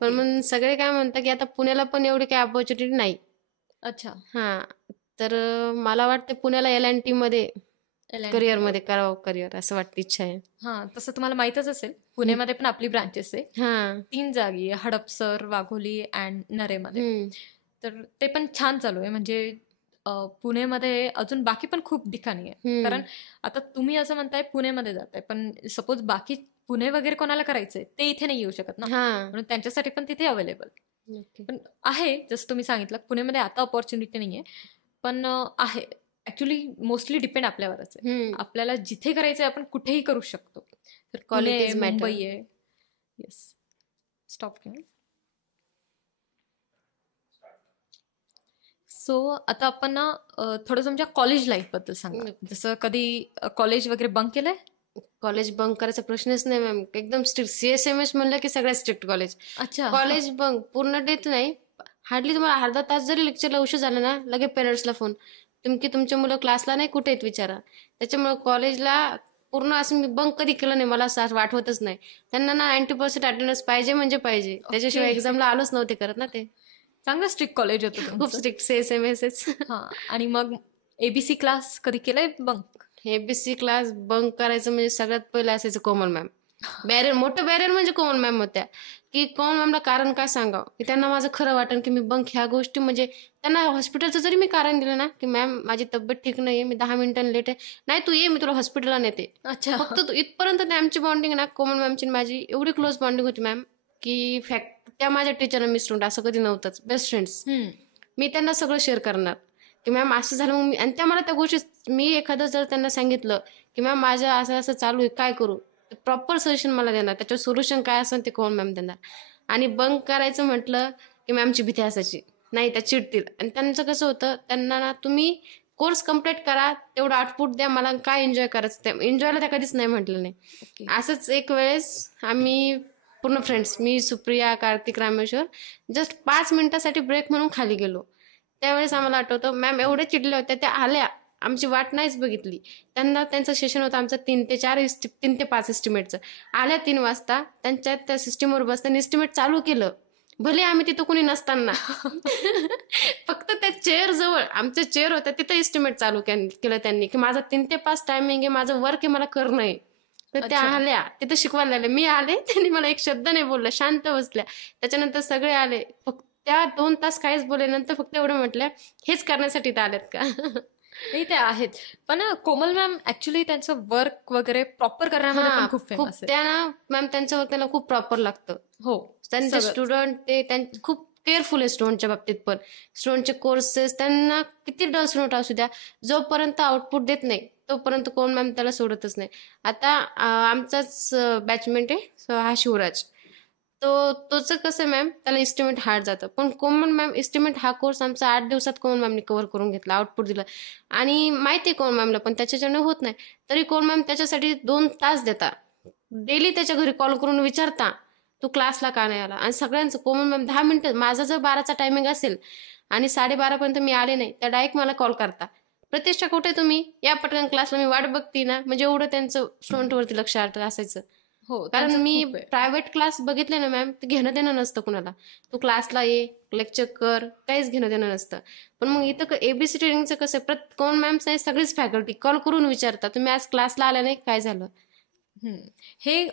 पण मग सगळे काय म्हणतात की आता पुण्याला पण एवढी काही अपॉर्च्युनिटी नाही. अच्छा. हा, तर मला वाटतं पुण्याला LNT मध्ये करिअरमध्ये करावं, करिअर असं वाटतं, इच्छा आहे. हा, तसं तुम्हाला माहितच असेल पुण्यामध्ये पण आपली ब्रांचेस आहे. 3 जागी, हडपसर, वाघोली अँड नरेमध्ये. तर ते पण छान चालू आहे. म्हणजे पुणेमध्ये अजून बाकी पण खूप ठिकाणी आहे. कारण आता तुम्ही असं म्हणताय पुणेमध्ये जाताय, पण सपोज बाकी पुणे वगैरे कोणाला करायचंय ते इथे नाही येऊ शकत ना, म्हणून त्यांच्यासाठी पण तिथे अवेलेबल पण आहे. जसं तुम्ही सांगितलं पुण्यामध्ये आता अपॉर्च्युनिटी नाहीये, पण आहे. ऍक्च्युली मोस्टली डिपेंड आपल्यावरच आहे. आपल्याला जिथे करायचंय आपण कुठेही करू शकतो. तर पुणे, मुंबई आहे. येस, स्टॉप केलं. सो आता आपण ना थोडंसं आमच्या कॉलेज लाईफ बद्दल सांगा. जसं कधी कॉलेज वगैरे बंक केलंय? कॉलेज बंक करायचा प्रश्नच नाही मॅम. एकदम स्ट्रिक्ट. CSMS म्हणलं की सगळ्यात स्ट्रिक्ट कॉलेज. अच्छा. कॉलेज बंक पूर्ण डेत नाही. हार्डली तुम्हाला अर्धा तास जरी लेक्चरला उशीर झाला ना, लगे पेरेंट्सला फोन, तुमचे मुलं क्लासला नाही कुठे आहेत विचारा. त्याच्यामुळे कॉलेजला पूर्ण असं मी बंक कधी केलं नाही, मला असं आठवतच नाही. त्यांना ना 90% अटेंडन्स पाहिजे म्हणजे पाहिजे, त्याच्याशिवाय एक्झामला आलोच नव्हते करत ना. ते चांगलं स्ट्रिक्ट कॉलेज होतं. खूप स्ट्रिक्ट CSMS. आणि मग ABC क्लास कधी केलाय बंक? ABC क्लास बंक करायचं म्हणजे सगळ्यात पहिलं असायचं कोमल मॅम. मोठं बॅरियर म्हणजे कोमल मॅम होत्या. की कोमल मॅमला कारण काय सांगावं की त्यांना माझं खरं वाटन की मी बंक ह्या गोष्टी, म्हणजे त्यांना हॉस्पिटलचं जरी मी कारण दिलं ना की मॅम माझी तब्येत ठीक नाहीये, मी 10 मिनिटांनी लेट आहे, नाही तू ये मी तुला हॉस्पिटलला नेते. अच्छा. फक्त तू इथपर्यंत आमची बॉन्डिंग ना, कोमल मॅमची माझी एवढी क्लोज बॉन्डिंग होती मॅम की त्या माझ्या टीचरना मी स्टुडंट असं कधी नव्हतंच. Best friends. मी त्यांना सगळं शेअर करणार की मॅम असं झालं, मग आणि त्या मला त्या गोष्टी, मी एखादं जर त्यांना सांगितलं की मॅम माझं असं असं चालू आहे काय करू, प्रॉपर सजेशन मला देणार, त्याच्यावर सोल्युशन काय असेल ते कोण मॅम देणार. आणि बंक करायचं म्हटलं की मॅमची भीती असायची, नाही त्या चिडतील. आणि त्यांचं कसं होतं, त्यांना ना तुम्ही कोर्स कम्प्लीट करा, तेवढं आउटपुट द्या, मला काय एन्जॉय करायचं ते एन्जॉयला त्या कधीच नाही म्हटलं नाही. असंच एक वेळेस आम्ही पूर्ण फ्रेंड्स, मी, सुप्रिया, कार्तिक, रामेश्वर, जस्ट 5 मिनिटासाठी ब्रेक म्हणून खाली गेलो. त्यावेळेस आम्हाला आठवतं मॅम एवढे चिडल्या होत्या, त्या आल्या, आमची वाट नाहीच बघितली. त्यांना त्यांचं सेशन होतं आमचं 3 ते 5 एस्टिमेटचं. आल्या 3 वाजता, त्यांच्या त्या सिस्टीमवर बसताना एस्टिमेट चालू केलं, भले आम्ही तिथं कोणी नसताना. फक्त त्या चेअर जवळ, आमच्या चेअर होत्या तिथं एस्टिमेट चालू केलं त्यांनी की माझं 3 ते 5 टायमिंग आहे, माझं वर्क आहे, मला करणं आहे. तर त्या आल्या, तिथं शिकवायला लागल्या. मी आले, त्यांनी मला एक शब्द नाही बोलला, शांत बसल्या. त्याच्यानंतर सगळे आले, फक्त त्या 2 तास काहीच बोलल्यानंतर फक्त एवढं म्हटलं, हेच करण्यासाठी ते आलेत का? नाही, ते आहेत. पण कोमल मॅम ऍक्च्युली त्यांचं वर्क वगैरे प्रॉपर करण्यामध्ये पण खूप फेमस आहे. त्या ना मॅम त्यांचं वर्क त्यांना खूप प्रॉपर लागतं. हो, त्यांचे स्टुडंट ते खूप केअरफुल आहे स्टुडंटच्या बाबतीत. पण स्टुडंटचे कोर्सेस त्यांना किती डल स्टुडंट असू द्या, जोपर्यंत आउटपुट देत नाही तोपर्यंत कोण मॅम त्याला सोडतच नाही. आता आमचाच बॅचमेट आहे हा शिवराज, तोच कसं मॅम त्याला एस्टिमेट हार्ड जातं, पण कोमल मॅम एस्टिमेट हा कोर्स आमचा 8 दिवसात कोमल मॅमने कव्हर करून घेतला, आउटपुट दिलं. आणि माहिती आहे कोमल मॅमला, पण त्याच्याच्याने होत नाही, तरी कोमल मॅम त्याच्यासाठी 2 तास देता, डेली त्याच्या घरी कॉल करून विचारता तू क्लासला का नाही आला. आणि सगळ्यांचं कोमल मॅम 10 मिनिटं, माझा जर 12चा टायमिंग असेल आणि 12:30 मी आले नाही, त्या डायरेक्ट मला कॉल करता, प्रतिष्ठा कुठे तुम्ही, या पटकन क्लासला, मी वाट बघते ना. म्हणजे एवढं त्यांचं स्टुडंटवरती लक्ष असायचं. हो, कारण मी प्रायव्हेट क्लास बघितले ना मॅम, ते घेणं देणं नसतं कुणाला, तू क्लासला ये, लेक्चर कर, काहीच घेणं देणं नसतं. पण मग इथं ABC ट्रेनिंगचं कसं, कोण मॅम नाही, सगळीच फॅकल्टी कॉल करून विचारता, तुम्ही आज क्लासला आला नाही, काय झालं. हे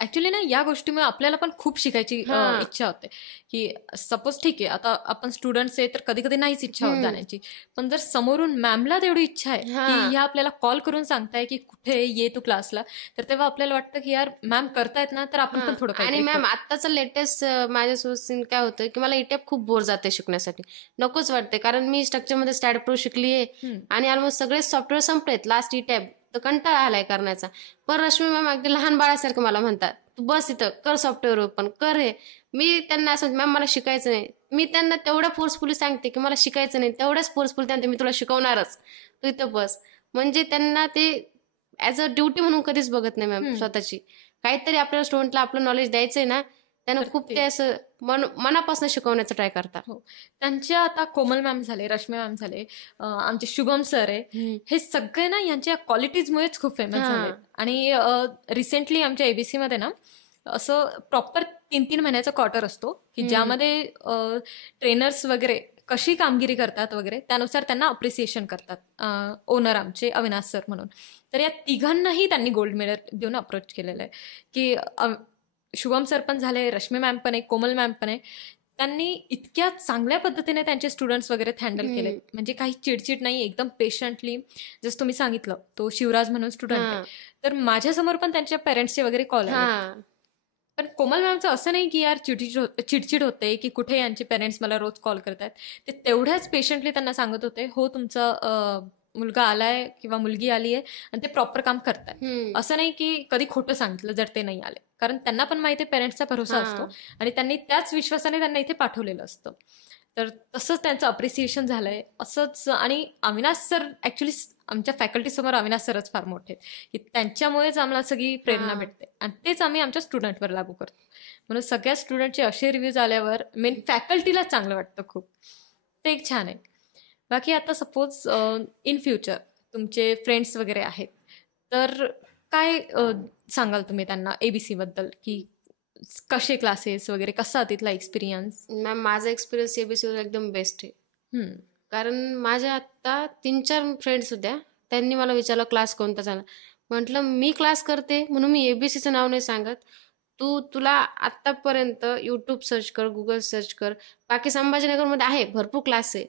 ऍक्च्युली ना, या गोष्टीमुळे आपल्याला पण खूप शिकायची इच्छा होते. की सपोज ठीक आहे, आता आपण स्टुडंट्स आहे तर कधी कधी नाहीच इच्छा होत जाण्याची, पण जर समोरून मॅमला तेवढी इच्छा आहे की ह्या आपल्याला कॉल करून सांगताय की कुठे ये तू क्लासला, तर तेव्हा आपल्याला वाटतं की यार मॅम करतायत ना, तर आपण पण थोडं काही. आणि मॅम आत्ताचं लेटेस्ट माझ्यासोबत काय होतं की मला इटेप खूप बोर जाते शिकण्यासाठी, नकोच वाटते. कारण मी स्ट्रक्चरमध्ये स्टॅट प्रो शिकली आहे आणि ऑलमोस्ट सगळे सॉफ्टवेअर संपलेत, लास्ट इटेप तर कंटाळा आलाय करण्याचा. पण रश्मी मॅम अगदी लहान बाळासारखं मला म्हणतात, तू बस इथं कर, सॉफ्टवेअर ओपन कर. हे मी त्यांना असं, मॅम मला शिकायचं नाही, मी त्यांना तेवढ्या फोर्सफुली सांगते की मला शिकायचं नाही, तेवढ्याच फोर्सफुली सांगते मी तुला शिकवणारच, तू इथं बस. म्हणजे त्यांना ते ऍज अ ड्युटी म्हणून कधीच बघत नाही मॅम स्वतःची. काहीतरी आपल्या स्टुडंटला आपलं नॉलेज द्यायचंय ना, त्यांना खूप ते असं मनापासून शिकवण्याचा ट्राय करतात. हो, त्यांच्या आता कोमल मॅम झाले, रश्मी मॅम झाले, आमचे शुभम सर आहे, हे सगळे ना यांच्या क्वालिटीजमुळेच खूप फेमस झाले. आणि रिसेंटली आमच्या ABC मध्ये ना असं प्रॉपर 3-3 महिन्याचा क्वार्टर असतो की ज्यामध्ये ट्रेनर्स वगैरे कशी कामगिरी करतात वगैरे, त्यानुसार त्यांना अप्रिसिएशन करतात ओनर आमचे अविनाश सर म्हणून. तर या तिघांनाही त्यांनी गोल्ड मेडल देऊन अप्रोच केलेलं आहे की शुभम सर पण झाले, रश्मी मॅम पण आहे, कोमल मॅम पण आहे. त्यांनी इतक्या चांगल्या पद्धतीने त्यांचे स्टुडंट्स वगैरे हँडल केले, म्हणजे काही चिडचिड नाही, एकदम पेशंटली. जसं तुम्ही सांगितलं तो शिवराज म्हणून स्टुडंट आहे, तर माझ्यासमोर पण त्यांच्या पेरेंट्सचे वगैरे कॉल आले. पण कोमल मॅमचं असं नाही की यार चिडचिड होते की कुठे यांचे पेरेंट्स मला रोज कॉल करतात. ते तेवढ्याच पेशंटली त्यांना सांगत होते, हो तुमचा मुलगा आलाय किंवा मुलगी आली आहे आणि ते प्रॉपर काम करतात. असं नाही की कधी खोटं सांगितलं जर ते नाही आले, कारण त्यांना पण माहिती आहे पेरेंट्सचा भरोसा असतो आणि त्यांनी त्याच विश्वासाने त्यांना इथे पाठवलेलं असतं. तर तसंच त्यांचं अप्रिसिएशन झालंय असंच. आणि अविनाश सर ऍक्च्युली आमच्या फॅकल्टी समोर अविनाश सरच फार मोठे की त्यांच्यामुळेच आम्हाला सगळी प्रेरणा भेटते आणि तेच आम्ही आमच्या स्टुडंटवर लागू करतो. म्हणून सगळ्या स्टुडंटचे असे रिव्ह्यूज आल्यावर मेन फॅकल्टीला चांगलं वाटतं खूप. ते एक छान आहे. बाकी आता सपोज इन फ्युचर तुमचे फ्रेंड्स वगैरे आहेत, तर काय सांगाल तुम्ही त्यांना एबीसी बद्दल, की कसे क्लासेस वगैरे, कसा तिथला एक्सपिरियन्स? मॅम माझा एक्सपिरियन्स एबीसीवर एकदम बेस्ट आहे. कारण माझ्या आता 3-4 फ्रेंड्स होत्या, त्यांनी मला विचारलं क्लास कोणता झाला. म्हटलं मी क्लास करते म्हणून मी एबीसीचं नाव नाही सांगत. तुला आत्तापर्यंत यूट्यूब सर्च कर, गुगल सर्च कर, बाकी संभाजीनगरमध्ये आहे भरपूर क्लास आहे.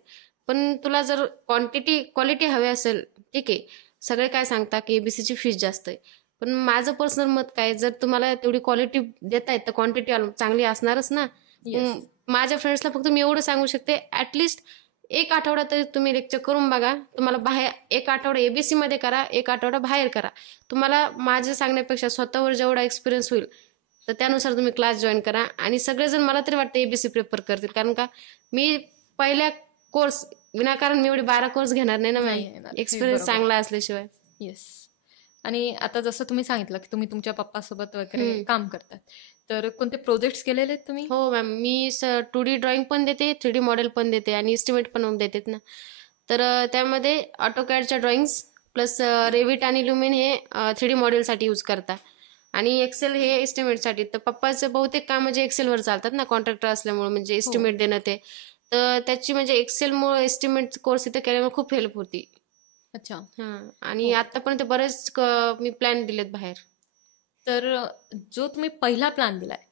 पण तुला जर क्वालिटी हवी असेल, ठीक आहे, सगळे काय सांगता की एबीसीची फीस जास्त आहे. पण माझं पर्सनल मत काय, जर तुम्हाला तेवढी क्वालिटी देता येत तर क्वांटिटी चांगली असणारच ना. माझ्या फ्रेंड्सला फक्त मी एवढं सांगू शकते, ऍटलिस्ट 1 आठवडा तरी तुम्ही लेक्चर करून बघा. तुम्हाला बाहेर 1 आठवडा एबीसी मध्ये करा, 1 आठवडा बाहेर करा. तुम्हाला माझं सांगण्यापेक्षा स्वतःवर जेवढा एक्सपिरियन्स होईल तर त्यानुसार तुम्ही क्लास जॉईन करा. आणि सगळेजण मला तरी वाटतं एबीसी प्रेफर करतील, कारण का मी पहिल्या कोर्स विनाकारण मी एवढे 12 कोर्स घेणार नाही ना, एक्सपिरियन्स चांगला असल्याशिवाय. येस. आणि आता जसं तुम्ही सांगितलं की तुम्ही तुमच्या पप्पासोबत वगैरे काम करतात, तर कोणते प्रोजेक्ट्स केलेले आहेत तुम्ही? हो मॅम, मी 2D ड्रॉइंग पण देते, 3D मॉडेल पण देते आणि एस्टिमेट पण देते ना. तर त्यामध्ये ऑटोकॅडच्या ड्रॉइंग्स प्लस रेविट आणि ल्युमिन हे 3D मॉडेलसाठी यूज करतात आणि एक्सेल हे एस्टिमेटसाठी. तर पप्पाचं बहुतेक काम म्हणजे एक्सेलवर चालतात ना, कॉन्ट्रॅक्टर असल्यामुळे, म्हणजे एस्टिमेट देणं ते. तर त्याची म्हणजे एक्सेलमुळे एस्टिमेट कोर्स इथे केल्यामुळे खूप हेल्प होती. अच्छा. आणि आतापर्यंत बरेच मी प्लॅन दिलेत बाहेर. तर जो तुम्ही पहिला प्लॅन दिलाय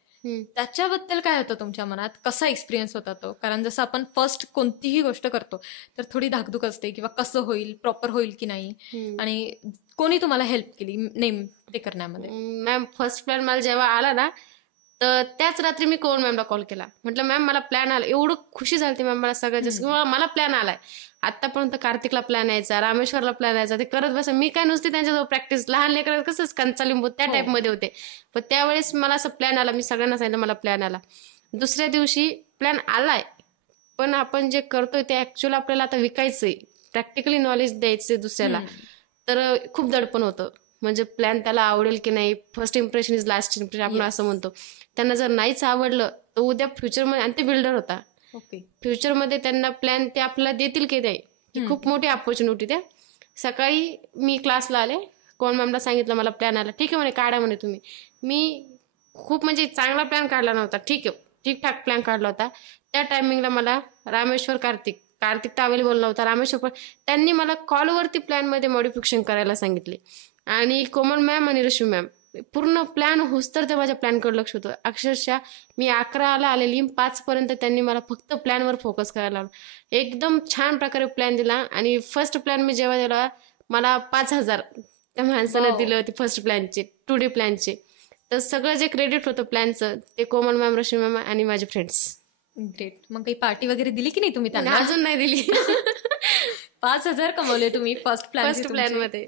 त्याच्याबद्दल काय होतं तुमच्या मनात, कसा एक्सपिरियन्स होता तो? कारण जसं आपण फर्स्ट कोणतीही गोष्ट करतो तर थोडी धाकधूक असते, किंवा कसं होईल, प्रॉपर होईल की नाही, आणि कोणी तुम्हाला हेल्प केली नेम ते करण्यामध्ये? मॅम फर्स्ट प्लॅन मला जेव्हा आला ना, तर त्याच रात्री मी कोमल मॅमला कॉल केला. म्हटलं मॅम मला प्लॅन आला. एवढं खुशी झाली मॅम मला सगळ्यात जास्त, मला प्लॅन आलाय. आतापर्यंत कार्तिकला प्लॅन यायचा, रामेश्वरला प्लॅन यायचा, ते करत बस. मी काय नुसते त्यांच्याजवळ प्रॅक्टिस, लहान लेकरात कसं कंचा लिंबू त्या टाईपमध्ये होते. पण त्यावेळेस मला असं प्लॅन आला, मी सगळ्यांना सांगितलं मला प्लॅन आला. दुसऱ्या दिवशी प्लॅन आलाय, पण आपण जे करतोय ते ऍक्च्युअली आपल्याला आता विकायचंय, प्रॅक्टिकली नॉलेज द्यायचंय दुसऱ्याला. तर खूप दडपण होतं, म्हणजे प्लॅन त्याला आवडेल की नाही. First impression is last impression आपण असं म्हणतो. त्यांना जर नाहीच आवडलं तर उद्या फ्युचरमध्ये, आणि ते बिल्डर होता, फ्युचरमध्ये त्यांना प्लॅन ते आपल्याला देतील की नाही, ही खूप मोठी अपॉर्च्युनिटी. त्या सकाळी मी क्लासला आले, कोण मॅमला सांगितलं मला प्लॅन आला. ठीक आहे म्हणे, काढा म्हणे तुम्ही. मी खूप म्हणजे चांगला प्लॅन काढला नव्हता, ठीक आहे, ठीकठाक प्लॅन काढला होता. त्या टायमिंगला मला रामेश्वर, कार्तिक तर अवेलेबल नव्हता, रामेश्वर पण त्यांनी मला कॉलवरती प्लॅनमध्ये मॉडिफिकेशन करायला सांगितले. आणि कोमल मॅम आणि रश्मी मॅम पूर्ण प्लॅन होस तर ते माझ्या प्लॅनकडे लक्ष होतं. अक्षरशः मी 11ला आलेली, 5 पर्यंत त्यांनी मला फक्त प्लॅनवर फोकस करायला लावला. एकदम छान प्रकारे प्लॅन दिला. आणि फर्स्ट प्लॅन मी जेव्हा दिला, मला 5,000 त्या माणसानं दिलं होते फर्स्ट प्लॅनचे, 2D प्लॅनचे. तर सगळं जे क्रेडिट होतं प्लॅनचं ते कोमल मॅम, रश्मी मॅम आणि माझे फ्रेंड्स. ग्रेट. मग काही पार्टी वगैरे दिली की नाही तुम्ही त्यांना? अजून नाही दिली. 5,000 कमवले तुम्ही फर्स्ट प्लॅन मध्ये.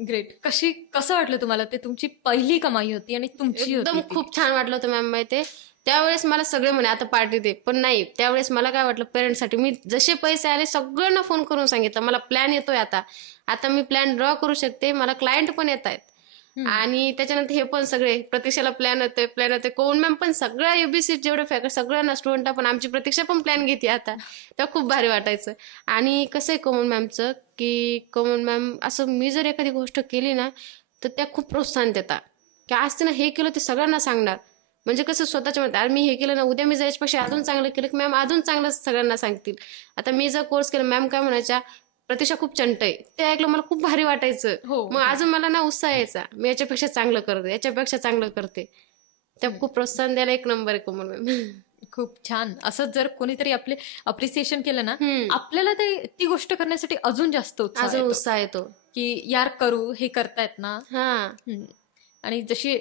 ग्रेट. कसं वाटलं तुम्हाला? ते तुमची पहिली कमाई होती आणि तुमची एकदम खूप छान वाटलं होतं मॅम. माहिती त्यावेळेस मला सगळे म्हणे आता पार्टी दे, पण नाही, त्यावेळेस मला काय वाटलं, पेरेंट्ससाठी मी जसे पैसे आले सगळ्यांना फोन करून सांगितलं मला प्लॅन येतोय, आता मी प्लॅन ड्रॉ करू शकते, मला क्लायंट पण येत आहेत. आणि त्याच्यानंतर हे पण सगळे प्रतीक्षाला प्लॅन येतोय, कोण मॅम पण सगळ्या एबीसी जेवढे फॅकल्टी सगळ्यांना स्टुडंट पण आमची प्रतीक्षा पण प्लॅन घेते आता. तेव्हा खूप भारी वाटायचं. आणि कसं आहे कोमल मॅमचं, की कोमल मॅम असं मी जर एखादी गोष्ट केली ना तर त्या खूप प्रोत्साहन देतात, की आज तिनं हे केलं ते सगळ्यांना सांगणार. म्हणजे कसं स्वतःच्या मनात, अरे मी हे केलं ना, उद्या मी जायच्यापेक्षा अजून चांगलं केलं की मॅम अजून चांगलं सगळ्यांना सांगतील. आता मी जर कोर्स केला, मॅम काय म्हणायच्या, प्रतीक्षा खूप चंट आहे, ते ऐकलं मला खूप भारी वाटायचं. मग अजून मला ना उत्साह यायचा, मी याच्यापेक्षा चांगलं करते, याच्यापेक्षा चांगलं करते. त्या खूप प्रोत्साहन द्यायला एक नंबर आहे कोमल मॅम. खूप छान. असंच जर कोणीतरी आपले अप्रिसिएशन केलं ना, हम्म. आपल्याला ती गोष्ट करण्यासाठी अजून जास्त उत्साह अजून येतो उत्साह येतो. की यार करू, हे करतायत ना. हा. आणि जशी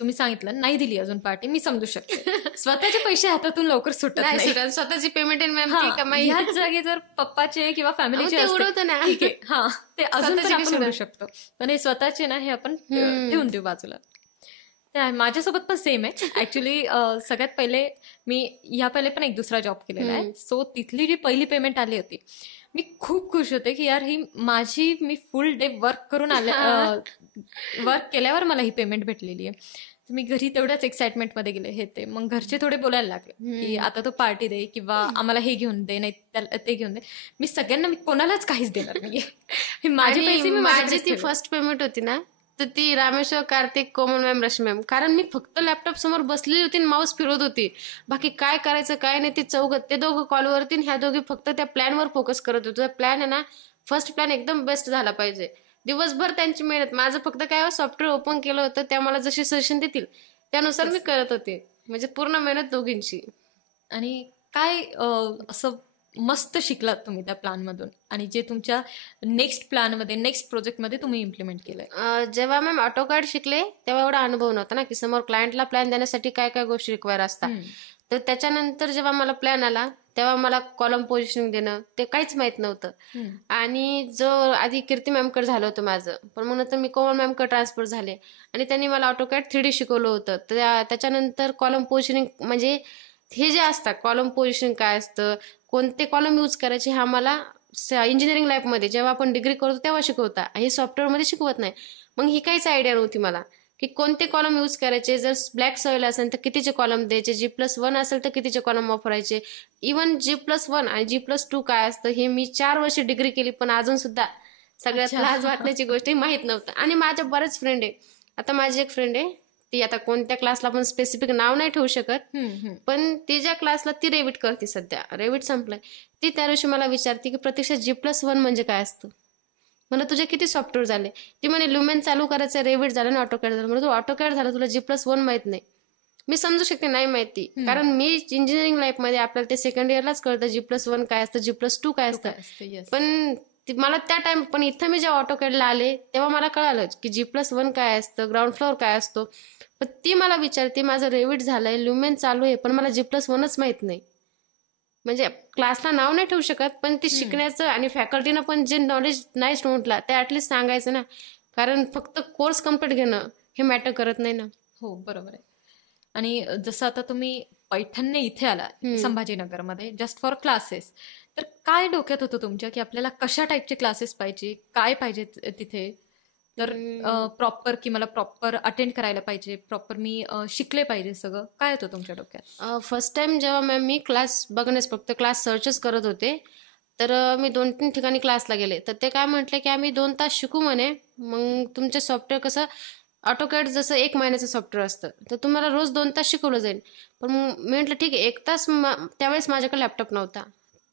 तुम्ही सांगितलं नाही दिली अजून पार्टी, मी समजू शकते. स्वतःचे पैसे हातातून लवकर सुटत नाही नाही. सुटत. स्वतःची पेमेंट हा, कमाई ह्याच जागी जर पप्पाचे किंवा फॅमिलीचे ते असते, उडवतं ना. ठीक आहे, हा, ते अजून पण स्वतःचे आपण कशाला? उडवू शकतो. पण हे स्वतःचे ना, हे आपण ठेवून देऊ बाजूला. ते आहे. माझ्यासोबत पण सेम आहे ऍक्च्युली. सगळ्यात पहिले मी ह्या पहिले पण एक दुसरा जॉब केलेला आहे. सो तिथली जी पहिली पेमेंट आली होती, मी खूप खुश होते की यार ही मी फुल डे वर्क करून वर्क केल्यावर मला ही पेमेंट भेटलेली आहे. मी घरी तेवढ्याच एक्साइटमेंट मध्ये गेले. हे ते मग घरचे थोडे बोलायला लागले की आता तो पार्टी दे किंवा आम्हाला हे घेऊन दे, नाही ते घेऊन दे. मी सगळ्यांना, मी कोणालाच काहीच देणार नाही. माझे पैसे माझी ती फर्स्ट पेमेंट होती ना, तर ती रामेश्वर, कार्तिक, कोमल मॅम, रश्मी मॅम. कारण मी फक्त लॅपटॉप समोर बसलेली होती, माऊस फिरवत होती. बाकी काय करायचं काय नाही ते ते दोघं कॉलवरती, ह्या दोघी फक्त त्या प्लॅनवर फोकस करत होतो. प्लॅन आहे ना, फर्स्ट प्लॅन एकदम बेस्ट झाला पाहिजे. दिवसभर त्यांची मेहनत. माझं फक्त काय सॉफ्टवेअर ओपन केलं होतं, त्या मला जसे सजेशन देतील त्यानुसार मी करत होते. म्हणजे पूर्ण मेहनत दोघींची. आणि काय असं मस्त शिकलात तुम्ही त्या प्लॅन मधून, आणि जे तुमच्या नेक्स्ट प्लॅनमध्ये, नेक्स्ट प्रोजेक्टमध्ये तुम्ही इम्प्लिमेंट केलंय? जेव्हा मॅम ऑटोकॅड शिकले तेव्हा एवढा अनुभव नव्हता ना, की समोर क्लायंटला प्लॅन देण्यासाठी काय काय गोष्टी रिक्वायर असतात. तर त्याच्यानंतर जेव्हा मला प्लॅन आला तेव्हा मला कॉलम पोझिशनिंग देणं ते काहीच माहित नव्हतं. आणि जो आधी कीर्ती मॅमकडे झालं होतं माझं, पण मग नंतर मी कोमल मॅमकडे ट्रान्सफर झाले आणि त्यांनी मला ऑटोकॅड 3D शिकवलं होतं. त्याच्यानंतर कॉलम पोझिशनिंग म्हणजे हे जे असतात, कॉलम पोझिशनिंग काय असतं, कोणते कॉलम यूज करायचे, हा मला इंजिनिअरिंग लाईफमध्ये जेव्हा आपण डिग्री करतो तेव्हा शिकवता, हे सॉफ्टवेअरमध्ये शिकवत नाही. मग ही काहीच आयडिया नव्हती मला की कोणते कॉलम यूज करायचे, जर ब्लॅक सॉइल असेल तर कितीचे कॉलम द्यायचे, G+1 असेल तर कितीचे कॉलम वापरायचे, इव्हन G+1 आणि G+2 काय असतं हे मी 4 वर्ष डिग्री केली पण अजून सुद्धा सगळ्यात लाज वाटण्याची गोष्ट माहित नव्हतं. आणि माझ्या बरेच फ्रेंड आहे. आता माझी एक फ्रेंड आहे, ती आता कोणत्या क्लासला पण स्पेसिफिक नाव नाही ठेवू शकत, पण ती ज्या क्लासला ती रेविट करते, सध्या रेविट संपलंय, ती त्या दिवशी मला विचारते की प्रत्यक्षात G+1 म्हणजे काय असतं. मला तुझे किती सॉफ्टवेअर झाले? ती म्हणे लुमेन चालू करायचं, रेविट झालं ना, ऑटोकॅड झालं. म्हणजे तू ऑटोकॅड झालं, तुला G+1 माहित नाही. मी समजू शकते नाही माहिती, कारण मी इंजिनिअरिंग लाईफमध्ये आपल्याला ते सेकंड इयरलाच कळतं G+1 काय असतं, G+2 काय असतं. पण मला त्या टाइम, पण इथं मी जेव्हा ऑटोकॅडला आले तेव्हा मला कळालं की G+1 काय असतं, ग्राउंड फ्लोअर काय असतो. पण ती मला विचारते माझं रेविट झालंय, लुमेन चालू आहे, पण मला G+1च माहित नाही. म्हणजे क्लासला नाव नाही ठेवू शकत, पण ते शिकण्याचं आणि फॅकल्टीनं पण जे नॉलेज नाही स्टुडंटला ते ऍटलीस्ट सांगायचं ना, कारण फक्त कोर्स कम्प्लीट घेणं हे मॅटर करत नाही ना. हो, बरोबर आहे. आणि जसं आता तुम्ही पैठणने इथे आला संभाजीनगरमध्ये जस्ट फॉर क्लासेस, तर काय डोक्यात होतं तुमच्या की आपल्याला कशा टाईपचे क्लासेस पाहिजे, काय पाहिजे तिथे? तर प्रॉपर की मला प्रॉपर अटेंड करायला पाहिजे, प्रॉपर मी शिकले पाहिजे, सगळं काय होतं तुमच्या डोक्यात? फर्स्ट टाइम जेव्हा मॅम मी क्लास बघण्यास फक्त क्लास सर्चच करत होते, तर मी 2-3 ठिकाणी क्लासला गेले. तर ते काय म्हटले की आम्ही 2 तास शिकू म्हणे, मग तुमचे सॉफ्टवेअर कसं ऑटोकॅड जसं 1 महिन्याचं सॉफ्टवेअर असतं, तर तुम्हाला रोज 2 तास शिकवलं जाईल. पण मग मी म्हटलं ठीक आहे, 1 तास त्यावेळेस माझ्याकडे लॅपटॉप नव्हता,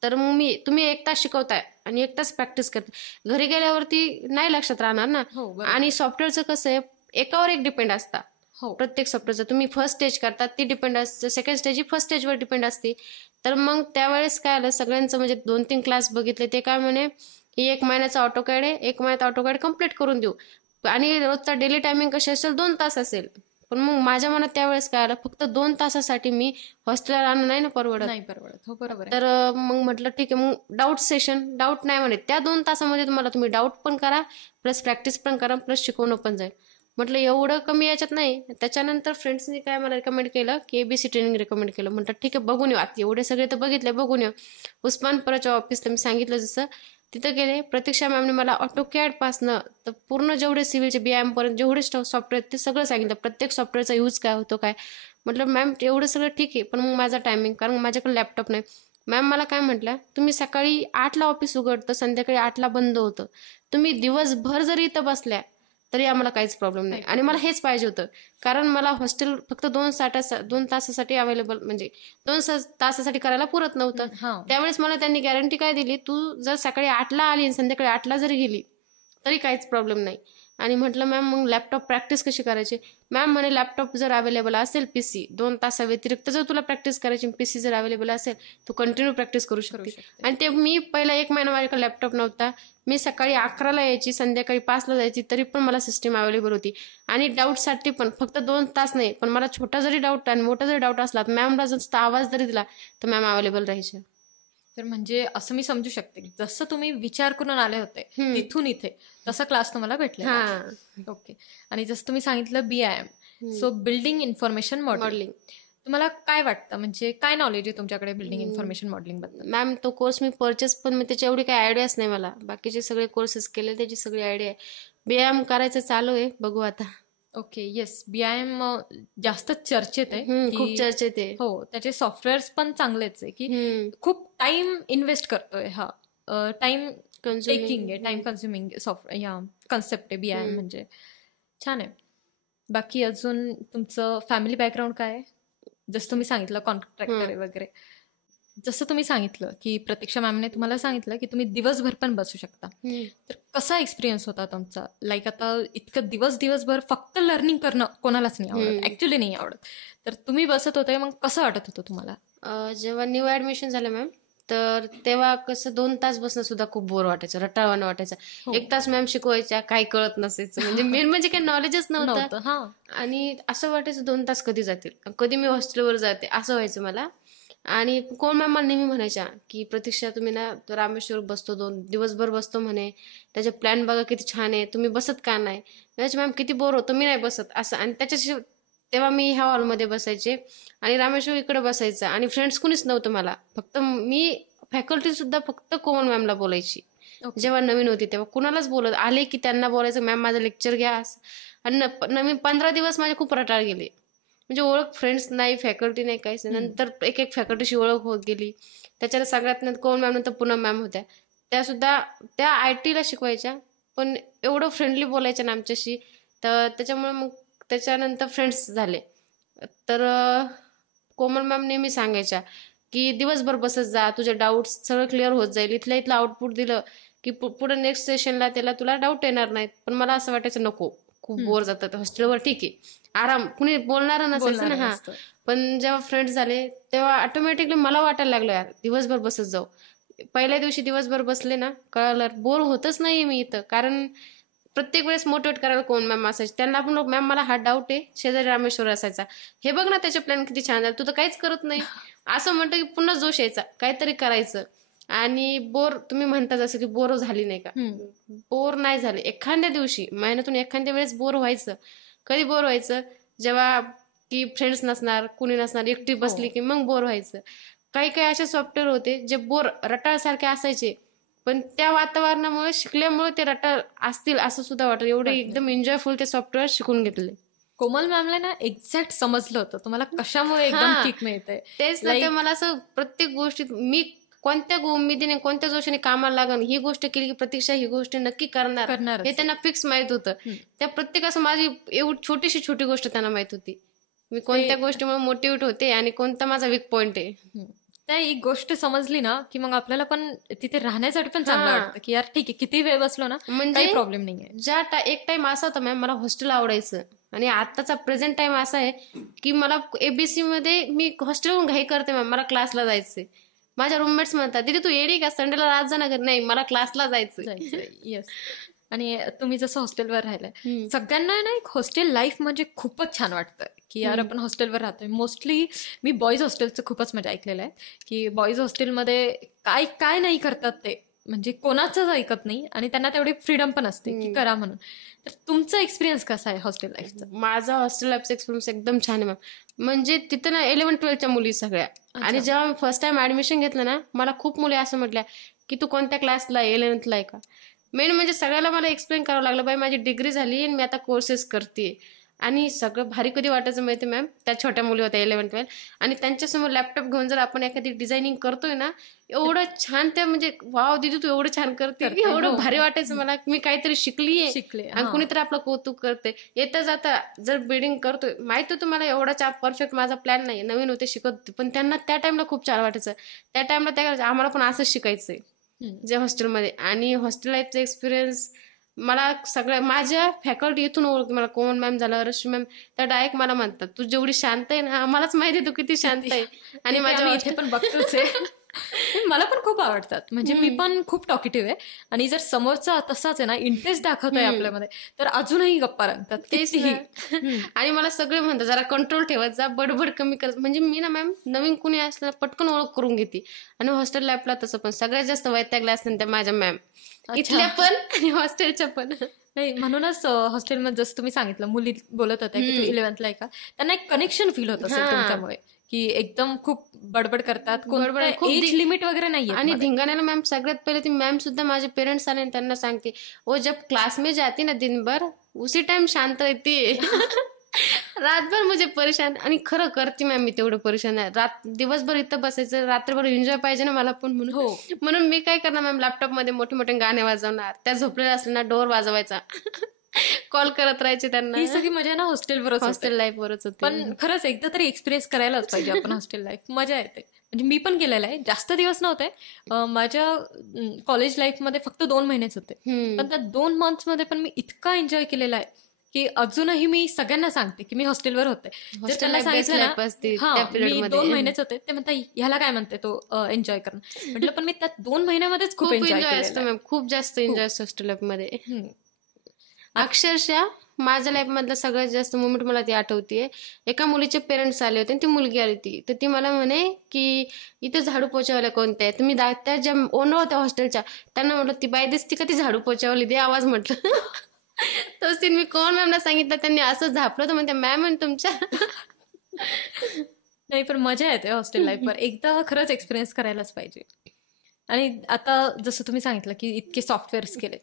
तर मग तुम्ही 1 तास शिकवताय आणि 1 तास प्रॅक्टिस करते, घरी गेल्यावरती नाही लक्षात राहणार ना. आणि सॉफ्टवेअरचं कसं आहे, एकावर एक डिपेंड असतं. प्रत्येक सॉफ्टवेअरचं तुम्ही फर्स्ट स्टेज करतात ती डिपेंड असते, सेकंड स्टेज ही फर्स्ट स्टेजवर डिपेंड असते. तर मग त्यावेळेस काय आलं, सगळ्यांचं म्हणजे 2-3 क्लास बघितले, ते काय म्हणे ही 1 महिन्याचा ऑटोकॅड आहे, 1 महिन्यात ऑटोकॅड कम्प्लीट करून देऊ आणि रोजचा डेली टायमिंग कशी असेल 2 तास असेल. पण मग माझ्या मनात त्यावेळेस काय आलं, फक्त 2 तासासाठी मी हॉस्टेलला राहणं नाही ना परवडत. हो, बरोबर. तर मग म्हटलं ठीक आहे, मग डाऊट नाही म्हणे, त्या 2 तासामध्ये तुम्ही डाऊट पण करा, प्लस प्रॅक्टिस पण करा, प्लस शिकवणं पण जाईल. म्हटलं एवढं कमी याच्यात नाही. त्याच्यानंतर फ्रेंड्सनी काय मला रेकमेंड केलं की ABC ट्रेनिंग रेकमेंड केलं. म्हटलं ठीक आहे, बघून येऊ, आता एवढे सगळे तर बघितले, बघून येऊ. उस्मानपुराच्या ऑफिसला मी सांगितलं जसं, तिथं गेले. प्रतीक्षा मॅमने मला ऑटोकॅड पासनं तर पूर्ण जेवढे सिव्हिलचे BIM पर्यंत जेवढे सॉफ्टवेअर ते सगळं सांगितलं, प्रत्येक सॉफ्टवेअरचा यूज काय होतो काय. म्हटलं मॅम एवढं सगळं ठीक आहे, पण मग माझा टायमिंग, कारण माझ्याकडे लॅपटॉप नाही. मॅम मला काय म्हटलं, तुम्ही सकाळी 8ला ऑफिस उघडतं, संध्याकाळी 8ला बंद होतं, तुम्ही दिवसभर जरी इथं बसल्या तरी आम्हाला काहीच प्रॉब्लेम नाही. आणि मला हेच पाहिजे होतं, कारण मला हॉस्टेल फक्त 2 तासासाठी अवेलेबल, म्हणजे 2 तासासाठी करायला पुरत नव्हतं. त्यावेळेस मला त्यांनी गॅरंटी काय दिली, तू जर सकाळी 8ला आली आणि संध्याकाळी 8ला जरी गेली तरी काहीच प्रॉब्लेम नाही. आणि म्हटलं मॅम मग लॅपटॉप प्रॅक्टिस कशी करायची. मॅम म्हणे लॅपटॉप जर अवेलेबल असेल PC 2 तासाव्यतिरिक्त जर तुला प्रॅक्टिस करायची PC जर अवेलेबल असेल तू कंटिन्यू प्रॅक्टिस करू शकते. आणि ते मी पहिला 1 महिना माझ्याकडे लॅपटॉप नव्हता. मी सकाळी 11ला यायची, संध्याकाळी 5ला जायची, तरी पण मला सिस्टीम अवेलेबल होती. आणि डाऊटसाठी पण फक्त 2 तास नाही, पण मला छोटा जरी डाऊट आणि मोठा जरी डाऊट असला मॅमला जर आवाज जरी दिला तर मॅम अवेलेबल राहायचे. तर म्हणजे असं मी समजू शकते की जसं तुम्ही विचार करून आले होते तिथून इथे तसा क्लास तुम्हाला भेटला. ओके. आणि जसं तुम्ही सांगितलं BIM, so building information modelling, तुम्हाला काय वाटतं, म्हणजे काय नॉलेज आहे तुमच्याकडे बिल्डिंग इन्फॉर्मेशन मॉडेलिंग बद्दल? मॅम तो कोर्स मी परचेस पण मी त्याची एवढी काही आयडियाच नाही मला. बाकीचे सगळे कोर्सेस केले त्याची सगळी आयडिया आहे. BIM करायचं चालू आहे, बघू आता. ओके. येस, BIM जास्त चर्चेत आहे, खूप चर्चेत आहे. हो. त्याचे सॉफ्टवेअर्स पण चांगलेच आहे की खूप टाइम इन्व्हेस्ट करतोय. हा टाइम टेकिंग आहे, टाइम कन्झ्युमिंग सॉफ्टवेअर या कन्सेप्ट आहे BIM म्हणजे. छान आहे. बाकी अजून तुमचं फॅमिली बॅकग्राऊंड काय आहे? जसं तुम्ही सांगितलं कॉन्ट्रॅक्टर आहे वगैरे. जसं तुम्ही सांगितलं की प्रतीक्षा मॅमने तुम्हाला सांगितलं की तुम्ही दिवसभर पण बसू शकता, तर कसा एक्सपिरियन्स होता तुमचा? लाईक आता इतकं दिवसभर फक्त लर्निंग करणं कोणालाच नाही आवडत, ऍक्च्युली नाही आवडत. तर तुम्ही बसत होते, मग कसं वाटत होतं तुम्हाला? जेव्हा न्यू ऍडमिशन झालं मॅम, तर तेव्हा कसं 2 तास बसणं सुद्धा खूप बोर वाटायचं, रटाळवाणं वाटायचं. 1 तास मॅम शिकवायच्या, काही कळत नसायचं, म्हणजे मेन म्हणजे काही नॉलेजच नव्हतं. आणि असं वाटायचं 2 तास कधी जातील, कधी मी हॉस्टेलवर जाते असं व्हायचं मला. आणि कोण मॅम मला नेहमी म्हणायच्या की प्रतीक्षा तुम्ही ना रामेश्वर बसतो, दिवसभर बसतो म्हणे, त्याचे प्लॅन बघा किती छान आहे, तुम्ही बसत का नाही? मॅम किती बोर होतो, मी नाही बसत असं. आणि त्याच्याशी तेव्हा मी ह्या हॉलमध्ये बसायचे आणि रामेश्वर इकडे बसायचा आणि फ्रेंड्स कुणीच नव्हतं मला. फक्त मी फॅकल्टी सुद्धा फक्त कोमल मॅमला बोलायची. जेव्हा नवीन होती तेव्हा कुणालाच बोलत आले की त्यांना बोलायचं मॅम माझं लेक्चर घ्या. आणि नवीन 15 दिवस माझे खूप रटाळ गेले, म्हणजे ओळख फ्रेंड्स नाही, फॅकल्टी नाही, काहीच नाही. नंतर एक फॅकल्टीशी ओळख होत गेली. त्याच्यात सगळ्यात नंतर कोमल मॅम नंतर पूनम मॅम होत्या, त्या सुद्धा त्या IT ला शिकवायच्या, पण एवढं फ्रेंडली बोलायच्या ना आमच्याशी. तर त्याच्यामुळे मग त्याच्यानंतर फ्रेंड्स झाले. तर कोमल मॅम नेहमी सांगायच्या की दिवसभर बसत जा, तुझे डाऊट्स सगळं क्लिअर होत जाईल. इथलं आउटपुट दिलं की पुढे नेक्स्ट सेशनला तुला डाऊट येणार नाहीत. पण मला असं वाटायचं नको, खूप बोर जातात हॉस्टेलवर. ठीक आहे, आराम, कुणी बोलणार नसायचं ना. पण जेव्हा फ्रेंड्स झाले तेव्हा ऑटोमॅटिकली मला वाटायला लागलं यार दिवसभर बसत जाऊ. पहिल्या दिवशी दिवसभर बसले ना कळलं बोर होतच नाहीये मी इथं. कारण प्रत्येक वेळेस मोटिवेट करायला कोण मॅम असायचे, त्यांना आपण मॅम मला हा डाऊट आहे, शेजारी रामेश्वर असायचा, हे बघ ना त्याचे प्लॅन किती छान झाले, तू तर काहीच करत नाही असं म्हणतं की पुन्हा जोश यायचा, काहीतरी करायचं. आणि बोर तुम्ही म्हणता जसं की बोर झाली नाही का, बोर नाही झाले. एखाद्या दिवशी महिन्यातून एखाद्या वेळेस बोर व्हायचं. कधी बोर व्हायचं? जेव्हा की फ्रेंड्स नसणार, कुणी नसणार, एकटी बसली की मग बोर व्हायचं. काही काही असे सॉफ्टवेअर होते जे बोर रटाळसारखे असायचे, पण त्या वातावरणामुळे शिकल्यामुळे ते रटाळ असतील असं सुद्धा वाटत. एवढे एकदम एन्जॉयफुल ते सॉफ्टवेअर शिकून घेतले. कोमल मॅमला ना एक्झॅक्ट समजलं होतं तुम्हाला कशामुळे एकदम किक मिळते. तेच ना, ते मला असं प्रत्येक गोष्टीत मी कोणत्या उमेदीने कोणत्या जोशाने कामाला लागण, ही गोष्ट केली की प्रतीक्षा ही गोष्ट नक्की करणार हे त्यांना फिक्स माहित होतं. त्या प्रत्येकाचं माझी एवढी छोटी गोष्ट त्यांना माहित होती, मी कोणत्या गोष्टीमुळे मोटिवेट होते आणि कोणता माझा वीक पॉइंट आहे. त्या एक गोष्ट समजली ना की मग आपल्याला पण तिथे राहण्यासाठी पण चांगलं वाटतं की यार ठीक आहे, किती वेळ बसलो ना म्हणजे प्रॉब्लेम नाहीये. ज्या एक टाइम असा होता मॅम मला हॉस्टेल आवडायचं आणि आताचा प्रेझेंट टाइम असा आहे की मला ABC मध्ये मी हॉस्टेलवरून घाई करते मॅम, मला क्लासला जायचंय. माझ्या रूममेट्स म्हणतात दीदी तू येडी का, संडेला रात जाणार घरी? नाही, मला क्लासला जायचं. येस. आणि तुम्ही जसं हॉस्टेलवर राहिलाय, सगळ्यांना ना एक हॉस्टेल लाईफ म्हणजे खूपच छान वाटतं की यार आपण हॉस्टेलवर राहतोय. मोस्टली मी बॉईज हॉस्टेलचं खूपच म्हणजे ऐकलेलं आहे की बॉईज हॉस्टेलमध्ये काय काय नाही करतात ते, म्हणजे कोणाचंच ऐकत नाही आणि त्यांना तेवढी फ्रीडम पण असते की करा म्हणून. तर तुमचा एक्सपिरियन्स कसा आहे हॉस्टेल लाईफचा? माझा हॉस्टेल लाईफचा एक्सपिरियन्स एकदम छान आहे मॅम. म्हणजे तिथं ना 11-12च्या मुली सगळ्या. आणि जेव्हा मी फर्स्ट टाइम ऍडमिशन घेतलं ना, मला खूप मुली असं म्हटल्या की तू कोणत्या क्लासला 11th ला आहे का. मेन म्हणजे सगळ्याला मला एक्सप्लेन करावं लागलं, बाई माझी डिग्री झाली आणि मी आता कोर्सेस करते. आणि सगळं भारी कधी वाटायचं माहिती मॅम, त्या छोट्या मुली होत्या 11-12 आणि त्यांच्यासमोर लॅपटॉप घेऊन जर आपण एखादी डिझायनिंग करतोय ना, एवढं छान त्या म्हणजे वाव दीदी तू एवढं छान करते, एवढं भारी वाटायचं मला, मी काहीतरी शिकले आणि कुणीतरी आपलं कौतुक करते. येता जाता जर बिल्डिंग करतोय, माहित होतं मला एवढा परफेक्ट माझा प्लॅन नाही, नवीन होते शिकत होते, पण त्यांना त्या टाइमला खूप छान वाटायचं. त्या टाइमला त्या आम्हाला पण असंच शिकायचंय जे हॉस्टेलमध्ये. आणि हॉस्टेल लाईफचा एक्सपिरियन्स मला सगळ्या माझ्या फॅकल्टी इथून ओळख, मला कोमल मॅम झालं, रश्मी मॅम, त्या डायरेक्ट मला म्हणतात तू जेवढी शांत आहे ना, मलाच माहिती तू किती शांत आहे. आणि माझ्या इथे पण बघतोच आहे. मला पण खूप आवडतात, म्हणजे मी पण खूप टॉकेटिव्ह आहे, आणि जर समोरचा तसाच आहे ना, इंटरेस्ट दाखवत आहे आपल्यामध्ये, तर अजूनही गप्पा रंगतात. तेही आणि मला सगळे म्हणतात जरा कंट्रोल ठेवत जा, बडबड कमी करत. म्हणजे मी ना मॅम नवीन कुणी असलं पटकन ओळख करून घेते. आणि हॉस्टेल लाईफला तसं पण सगळ्यात जास्त वैतागल्या असतात त्या माझ्या मॅम, इथल्या पण आणि हॉस्टेलच्या पण. नाही, म्हणूनच हॉस्टेलमध्ये जसं तुम्ही सांगितलं, मुली बोलत होत्या की तू 11th ला आहे का, त्यांना एक कनेक्शन फील होत असेल तुमच्यामुळे, की एकदम खूप बडबड करतात, खूप एज लिमिट वगैरे नाहीये. आणि धिंगाण्याला मॅम सगळ्यात पहिले ती मॅम सुद्धा माझे पेरेंट्स आले आणि त्यांना सांगते, ओ जब क्लास में जाती ना दिन भर, उसी टाइम शांत रहती. रातभर मुझे परेशान. आणि खरं करते मॅम मी तेवढं परेशान आहे. दिवसभर इथं बसायचं, रात्रभर एन्जॉय पाहिजे ना मला पण, म्हणून म्हणून मी काय करणार मॅम, लॅपटॉप मध्ये मोठे मोठे गाणे वाजवणार, त्या झोपलेल्या असल्या ना डोअर वाजवायचा, कॉल करत राहायचे त्यांना. ही सगळी मजा ना हॉस्टेलवरच, हॉस्टेल लाईफ वरच होती. पण खरंच एकदा तरी एक्सपिरियन्स करायलाच पाहिजे आपण हॉस्टेल लाईफ, मजा येते. म्हणजे मी पण केलेलं आहे, जास्त दिवस नव्हते माझ्या कॉलेज लाईफमध्ये, फक्त 2 महिनेच होते, पण त्या 2 मंथ्समध्ये पण मी इतका एन्जॉय केलेला आहे की अजूनही मी सगळ्यांना सांगते की मी हॉस्टेलवर होते. जर त्यांना सांगितलं ना मी 2 महिनेच होते, ते म्हणता ह्याला काय म्हणते तो एन्जॉय करणं, म्हटलं पण मी त्या 2 महिन्यामध्येच खूप एन्जॉय असतो मॅम, खूप जास्त एन्जॉय असतो हॉस्टेल लाईफ मध्ये. अक्षरशः माझ्या लाईफ मधलं सगळ्यात जास्त मोमेंट मला ती आठवतीये. एका मुलीचे पेरेंट्स आले होते आणि ती मुलगी आली होती, तर ती मला म्हणे की इथे झाडू पोचावाल्या कोणत्या आहे. तर मी त्या ज्या ओनर होत्या हॉस्टेलच्या त्यांना म्हटलं, ती बाई दिसती का ती झाडू पोचावली, दे आवाज म्हटलं. तोच मी कोण मॅमला सांगितलं, त्यांनी असं झापलं तर म्हणते मॅम आणि तुमच्या. नाही, पण मजा येते हॉस्टेल लाईफवर, एकदा खरंच एक्सपिरियन्स करायलाच पाहिजे. आणि आता जसं तुम्ही सांगितलं की इतके सॉफ्टवेअर्स केलेत,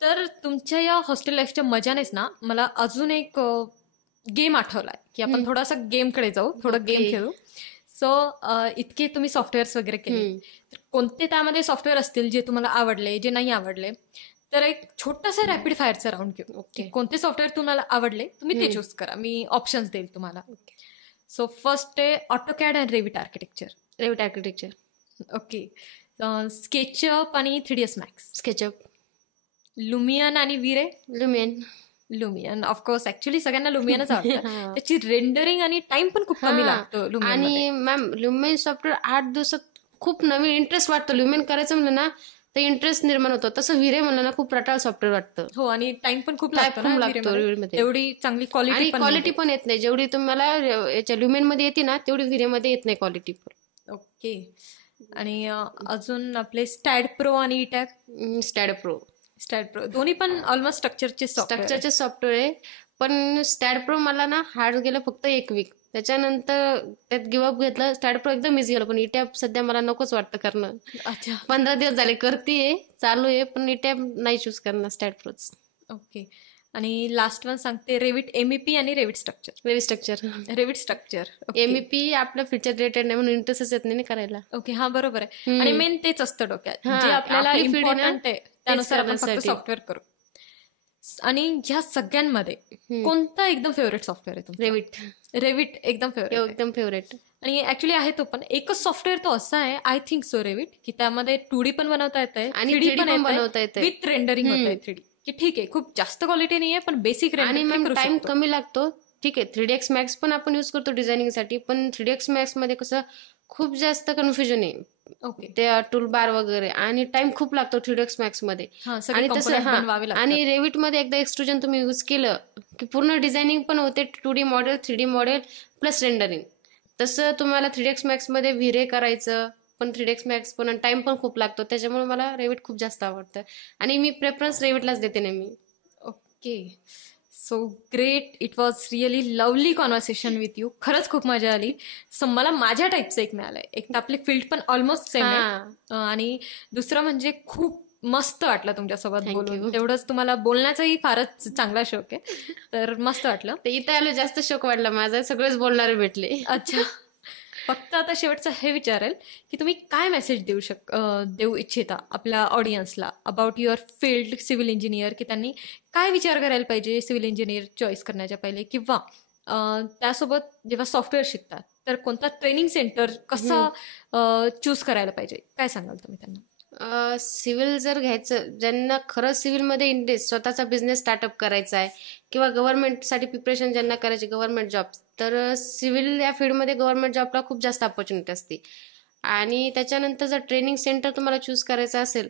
तर तुमच्या या हॉस्टेल लाईफच्या मजानेच ना मला अजून एक गेम आठवलाय की आपण थोडासा गेमकडे जाऊ, थोडं गेम खेळू. सो इतके तुम्ही सॉफ्टवेअर्स वगैरे केले, तर कोणते त्यामध्ये सॉफ्टवेअर असतील जे तुम्हाला आवडले, जे नाही आवडले, तर एक छोटासा रॅपिड फायरचा राऊंड घेऊ. कोणते सॉफ्टवेअर तुम्हाला आवडले तुम्ही ते चूज करा, मी ऑप्शन्स देईल तुम्हाला. सो फर्स्ट आहे AutoCAD and Revit architecture. Revit architecture. Okay. SketchUp आणि 3ds मॅक्स. स्केचअप. लुमियन आणि विरे. लुमियन ऑफकोर्स, ऍक्च्युली सगळ्यांना लुमियनच आवडतं. त्याची रेंडरिंग आणि टाइम पण खूप कमी लागतो. आणि मॅम लुमियन सॉफ्टवेअर 8 दिवसात खूप नवीन इंटरेस्ट वाटतो. लुमियन करायचं म्हणलं ना तर इंटरेस्ट निर्माण होतो. तसं विरे म्हणलं ना खूप रटाळ सॉफ्टवेअर वाटतं. हो, आणि टाइम पण खूप लागतो. एवढी चांगली क्वालिटी पण येत नाही. जेवढी तुम्हाला याच्या लुमियन मध्ये येते ना तेवढी विरे मध्ये येत नाही क्वालिटी पण. ओके. आणि अजून आपले स्टॅड प्रो आणि इटॅप. स्टॅड प्रो दोन्ही पण ऑलमोस्ट स्ट्रक्चरचे सॉफ्टवेअर आहे. पण स्टॅड प्रो मला ना हार्ड गेलं फक्त 1 वीक, त्याच्यानंतर त्यात गिव्हअप घेतलं. स्टॅड प्रो एकदम इझी गेलं, पण इटॅप सध्या मला नकोच वाटतं करणं. 15 दिवस झाले करतेय, चालू आहे, पण इटॅप नाही चूज करणार, स्टॅड प्रोच. ओके. आणि लास्ट वन सांगते रेविट एमईपी आणि रेविट स्ट्रक्चर. एमईपी आपलं फीचर रिलेटेड नाही म्हणून इंटरेस्टच येत नाही करायला. ओके, हा बरोबर आहे. आणि मेन तेच असतं डोक्यात, जे आपल्याला इम्पॉर्टंट आहे त्यानुसार आपण फक्त सॉफ्टवेअर करू. आणि ह्या सगळ्यांमध्ये कोणता एकदम फेवरेट सॉफ्टवेअर आहे तुमचा? रेविट एकदम फेवरेट. आणि ऍक्च्युली आहे तो पण एकच सॉफ्टवेअर तो असा आहे, आय थिंक सो, रेविट, की त्यामध्ये 2D पण बनवता येतंय आणि 3D पण बनवता येते विथ रेंडरिंग होत आहे 3D, की ठीक आहे खूप जास्त क्वालिटी नाहीये पण बेसिक रेंडरिंग. आणि टाइम कमी लागतो. ठीक आहे 3DX Max पण आपण युज करतो डिझायनिंग साठी, पण 3DX Max मध्ये कसं खूप जास्त कन्फ्युजन आहे. ओके. ते टूल बार वगैरे आणि टाइम खूप लागतो 3DX Max मध्ये. आणि तसं आणि रेविट मध्ये एकदा एक्सट्रुजन तुम्ही युज केलं की पूर्ण डिझायनिंग पण होते, 2D model 3D model plus rendering. तसं तुम्हाला 3DX Max मध्ये व्हिरे करायचं पण 3DX Max पण टाइम पण खूप लागतो, त्याच्यामुळे मला रेविट खूप जास्त आवडतं आणि मी प्रेफरन्स रेविटलाच देते नेहमी. Okay, so great. It was really lovely conversation with you. खरंच खूप मजा आली. सो मला माझ्या टाईपचं एक मिळालंय. एक तर आपली फील्ड पण ऑलमोस्ट सेम आहे आणि दुसरं म्हणजे खूप मस्त वाटलं तुमच्यासोबत बोलून. तेवढंच तुम्हाला बोलण्याचाही फारच चांगला शौक आहे, तर मस्त वाटलं. इथं आलो जास्त शौक वाटला माझा, सगळेच बोलणारे भेटले. अच्छा. फक्त आता शेवटचं हे विचारेल की तुम्ही काय मेसेज देऊ इच्छिता आपल्या ऑडियन्सला about your field civil engineer, की त्यांनी काय विचार करायला पाहिजे सिव्हिल इंजिनियर चॉईस करण्याच्या पहिले, किंवा त्यासोबत जेव्हा सॉफ्टवेअर शिकतात तर कोणता ट्रेनिंग सेंटर कसा चूज करायला पाहिजे, काय सांगाल तुम्ही त्यांना? सिव्हिल जर घ्यायचं, ज्यांना खरं सिव्हिलमध्ये इंटरेस्ट, स्वतःचा बिझनेस स्टार्टअप करायचा आहे किंवा गव्हर्नमेंटसाठी प्रिपरेशन ज्यांना करायची, गव्हर्नमेंट जॉब, तर सिव्हिल या फील्डमध्ये गव्हर्नमेंट जॉबला खूप जास्त अपॉर्च्युनिटी असते. आणि त्याच्यानंतर जर ट्रेनिंग सेंटर तुम्हाला चूज करायचं असेल,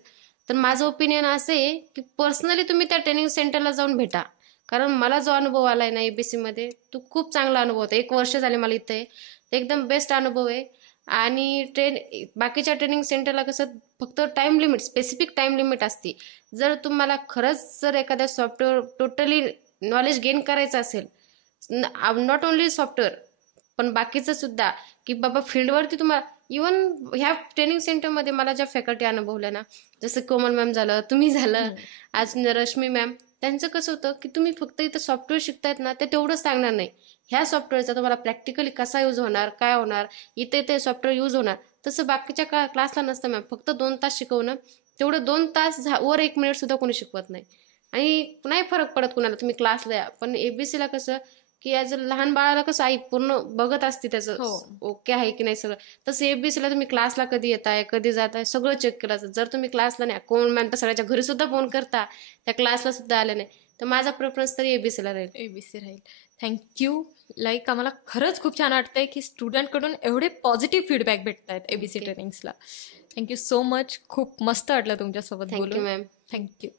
तर माझं ओपिनियन असं आहे की पर्सनली तुम्ही त्या ट्रेनिंग सेंटरला जाऊन भेटा. कारण मला जो अनुभव आला आहे ना एबीसीमध्ये, तो खूप चांगला अनुभव होता. 1 वर्ष झाले मला इथे, एकदम बेस्ट अनुभव आहे. आणि बाकीच्या ट्रेनिंग सेंटरला कसं फक्त time limit, specific time limit असते. जर तुम्हाला खरंच जर एखाद्या सॉफ्टवेअर टोटली नॉलेज गेन करायचं असेल, नॉट ओन्ली सॉफ्टवेअर पण बाकीचं सुद्धा, की बाबा फील्डवरती तुम्हाला, इवन ह्या ट्रेनिंग सेंटरमध्ये मला ज्या फॅकल्टी अनुभवल्या ना, जसं कोमल मॅम झालं, तुम्ही झालं, अजून रश्मी मॅम, त्यांचं कसं होतं की तुम्ही फक्त इथं सॉफ्टवेअर शिकतायत ना, ते तेवढंच सांगणार नाही. ह्या सॉफ्टवेअरचा तुम्हाला प्रॅक्टिकली कसा यूज होणार, काय होणार, इथे ते सॉफ्टवेअर यूज होणार. तसं बाकीच्या क्लासला नसतं मॅम. फक्त 2 तास शिकवणं, तेवढं 2 तास वर 1 मिनिट सुद्धा कोणी शिकवत नाही. आणि नाही फरक पडत कुणाला, तुम्ही क्लासला या. पण एबीसीला कसं की ॲज अ लहान बाळाला कसं आई पूर्ण बघत असते त्याचं ओके आहे की नाही सगळं, तसं एबीसीला तुम्ही क्लासला कधी येताय, कधी जाताय, सगळं चेक केलं असतं. जर तुम्ही क्लासला नाही, कोण मॅम तर सगळ्याच्या घरी सुद्धा फोन करता, त्या क्लासला सुद्धा आले नाही, तर माझा प्रेफरन्स तरी एबीसीला राहील. एबीसी राहील. थँक्यू. आम्हाला खरंच खूप छान वाटतंय की स्टुडंटकडून एवढे पॉझिटिव्ह फीडबॅक भेटत आहेत एबीसी ट्रेनिंग्सला. Thank you so much. खूप मस्त वाटलं तुमच्यासोबत थँक्यू बोलून. मॅम. थँक्यू.